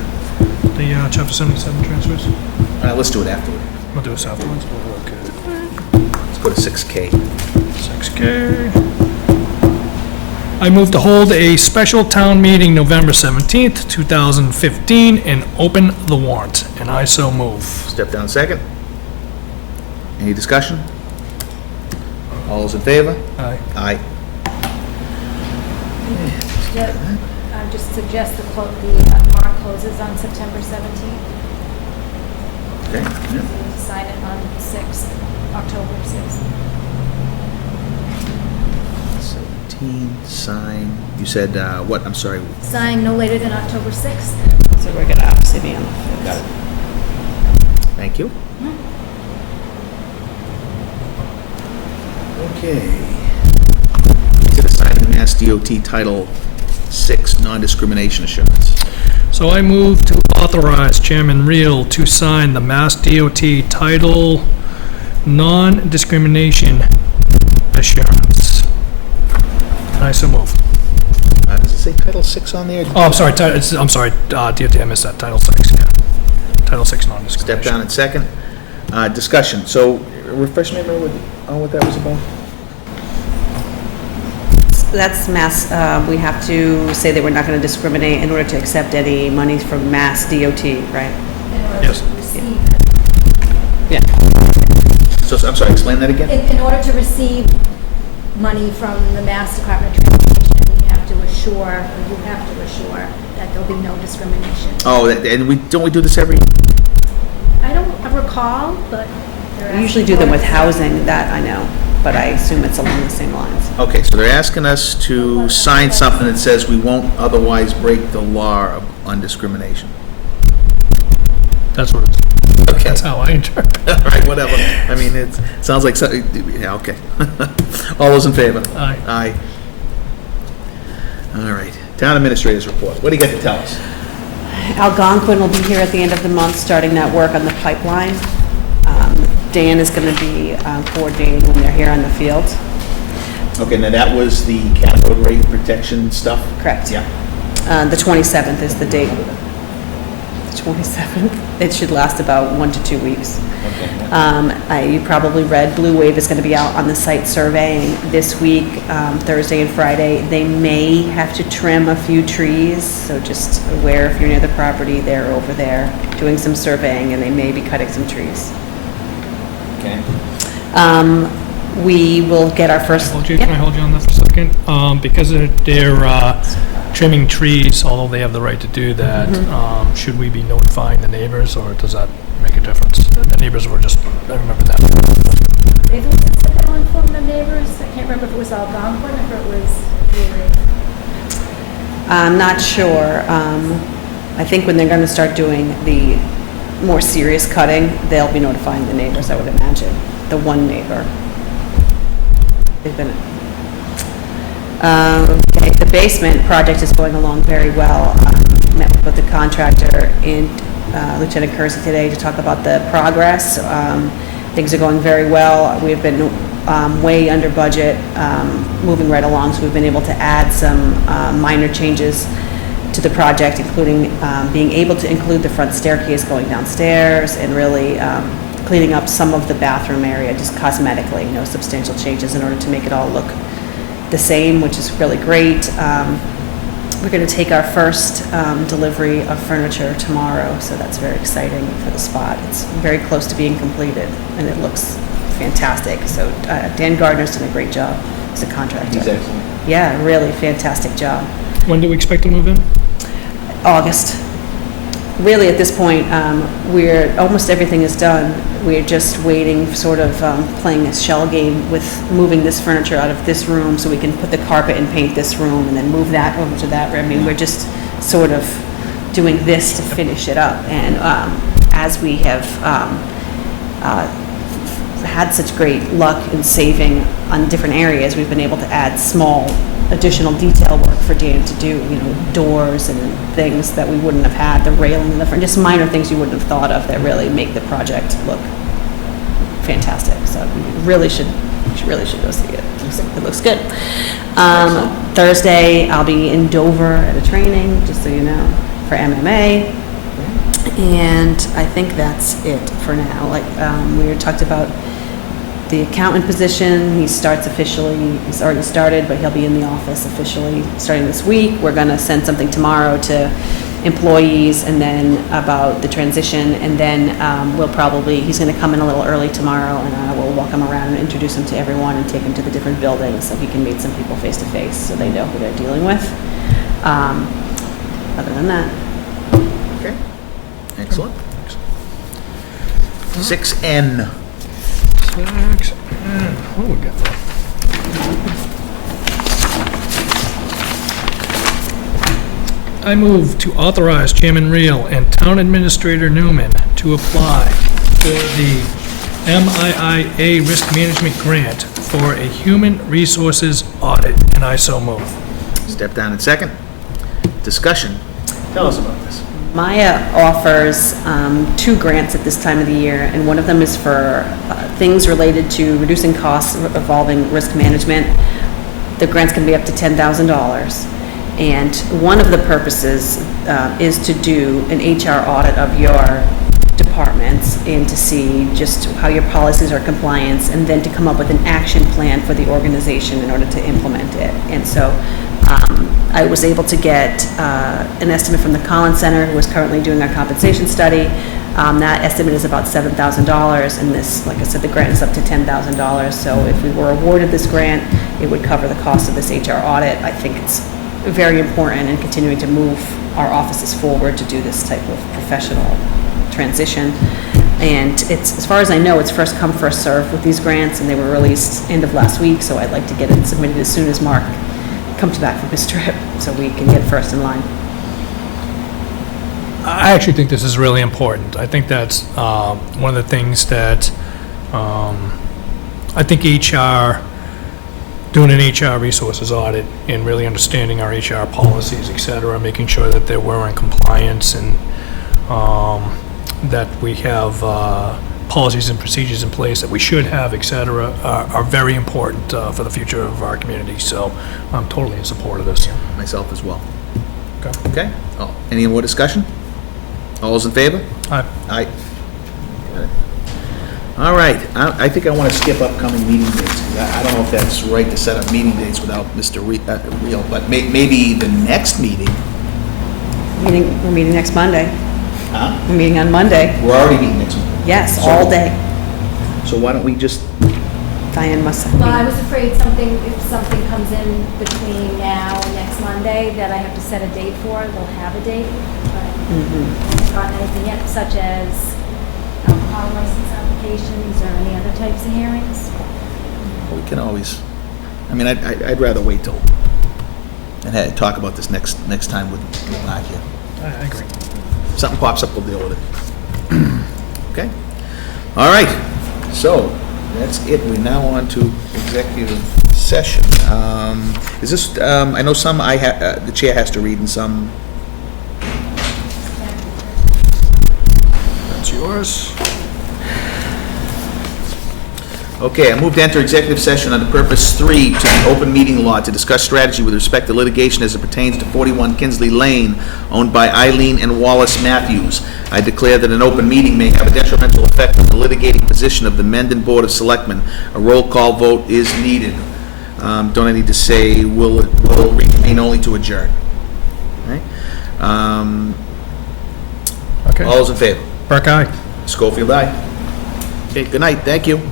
The Chapter 77 transfers? Let's do it afterward. We'll do this afterwards. Okay. Let's go to 6K. 6K. I move to hold a special town meeting November 17th, 2015, and open the warrant, and I so move. Step down second. Any discussion? All those in favor? Aye. Aye. Just suggest the warrant closes on September 17th. Okay. So we'll sign it on 6th, October 6th. 17, sign, you said, what, I'm sorry. Sign no later than October 6th. So we're going to obviously be on the 5th. Got it. Thank you. Okay. Consider signing Mass DOT Title 6 non-discrimination assurance. So I move to authorize Chairman Reel to sign the Mass DOT Title Non-Discrimination Assurance. And I so move. Does it say Title 6 on there? Oh, I'm sorry, DOT, I missed that, Title 6, yeah. Title 6 non-discrimination. Step down in second. Discussion. So, refresh me on what that was about? That's Mass, we have to say that we're not going to discriminate in order to accept any money from Mass DOT, right? Yes. Yeah. So, I'm sorry, explain that again? In order to receive money from the Mass Department of Transportation, you have to assure that there'll be no discrimination. Oh, and don't we do this every? I don't recall, but We usually do them with housing, that I know, but I assume it's along the same lines. Okay, so they're asking us to sign something that says we won't otherwise break the law on discrimination. That's what it's, Okay. that's how I interpret it. All right, whatever. I mean, it sounds like something, yeah, okay. All those in favor? Aye. Aye. All right. Town Administrator's Report. What do you got to tell us? Algonquin will be here at the end of the month, starting that work on the pipeline. Dan is going to be coordinating when they're here on the field. Okay, now that was the cathode ray protection stuff? Correct. Yeah. The 27th is the date. The 27th. It should last about 1 to 2 weeks. Okay. You probably read Blue Wave is going to be out on the site surveying this week, Thursday and Friday. They may have to trim a few trees, so just aware if you're near the property, they're over there doing some surveying, and they may be cutting some trees. Okay. We will get our first... Can I hold you on that for a second? Because they're trimming trees, although they have the right to do that, should we be notifying the neighbors, or does that make a difference? The neighbors were just, I remember that. They said they'll inform the neighbors. I can't remember if it was Algonquin or if it was Blue Wave. I'm not sure. I think when they're going to start doing the more serious cutting, they'll be notifying the neighbors, I would imagine. The one neighbor. They've been. Okay, the basement project is going along very well. Met with the contractor and Lieutenant Kersey today to talk about the progress. Things are going very well. We've been way under budget, moving right along, so we've been able to add some minor changes to the project, including being able to include the front staircase going downstairs and really cleaning up some of the bathroom area, just cosmetically, no substantial changes in order to make it all look the same, which is really great. We're going to take our first delivery of furniture tomorrow, so that's very exciting for the spot. It's very close to being completed, and it looks fantastic. So Dan Gardner's done a great job as a contractor. He's excellent. Yeah, really fantastic job. When do we expect to move in? August. Really, at this point, almost everything is done. We're just waiting, sort of playing a shell game with moving this furniture out of this room so we can put the carpet and paint this room and then move that over to that room. I mean, we're just sort of doing this to finish it up. And as we have had such great luck in saving on different areas, we've been able to add small additional detail work for Dan to do, doors and things that we wouldn't have had, the railing in the front, just minor things you wouldn't have thought of that really make the project look fantastic. So you really should go see it. It looks good. Thursday, I'll be in Dover at a training, just so you know, for MMA. And I think that's it for now. We talked about the accountant position. He's already started, but he'll be in the office officially starting this week. We're going to send something tomorrow to employees, and then about the transition, and then he's going to come in a little early tomorrow, and we'll walk him around and introduce him to everyone and take him to the different buildings so he can meet some people face to face so they know who they're dealing with. Other than that. Okay. Excellent. 6N. What do we got? I move to authorize Chairman Reel and Town Administrator Newman to apply for the MIA Risk Management Grant for a Human Resources Audit, and I so move. Step down in second. Discussion. Tell us about this. Maya offers 2 grants at this time of the year, and one of them is for things related to reducing costs involving risk management. The grants can be up to $10,000. And one of the purposes is to do an HR audit of your departments and to see just how your policies are compliance, and then to come up with an action plan for the organization in order to implement it. And so I was able to get an estimate from the Collins Center, who is currently doing our compensation study. That estimate is about $7,000, and this, like I said, the grant is up to $10,000. So if we were awarded this grant, it would cover the cost of this HR audit. I think it's very important in continuing to move our offices forward to do this type of professional transition. And it's, as far as I know, it's first come, first served with these grants, and they were released end of last week, so I'd like to get it submitted as soon as Mark comes back from his trip, so we can get first in line. I actually think this is really important. I think that's one of the things that I think doing an HR resources audit and really understanding our HR policies, et cetera, making sure that we're in compliance and that we have policies and procedures in place that we should have, et cetera, are very important for the future of our community. So I'm totally in support of this. Myself as well. Okay. Okay. Oh, any more discussion? All those in favor? Aye. Aye. Got it. All right. I think I want to skip upcoming meeting dates, because I don't know if that's right to set up meeting dates without Mr. Reel, but maybe the next meeting. We're meeting next Monday. Huh? We're meeting on Monday. We're already meeting next Monday. Yes, all day. So why don't we just... Diane must have. Well, I was afraid if something comes in between now and next Monday that I have to set a date for, they'll have a date, but I haven't gotten anything yet, such as alcohol license applications or any other types of hearings. We can always... I mean, I'd rather wait till... and talk about this next time with Mark here. I agree. something pops up, we'll deal with it. Okay? All right, so that's it. We're now on to executive session. Is this, I know some the chair has to read and some. That's yours. Okay, I move to enter executive session under purpose 3 to the open meeting law to discuss strategy with respect to litigation as it pertains to 41 Kinsley Lane, owned by Eileen and Wallace Matthews. I declare that an open meeting may have a detrimental effect on the litigating position of the Mendon Board of Selectmen. A roll call vote is needed. Don't I need to say will reconvene only to adjourn? All right. Okay. All those in favor? Burke, aye. Schofield, aye. Okay, good night, thank you.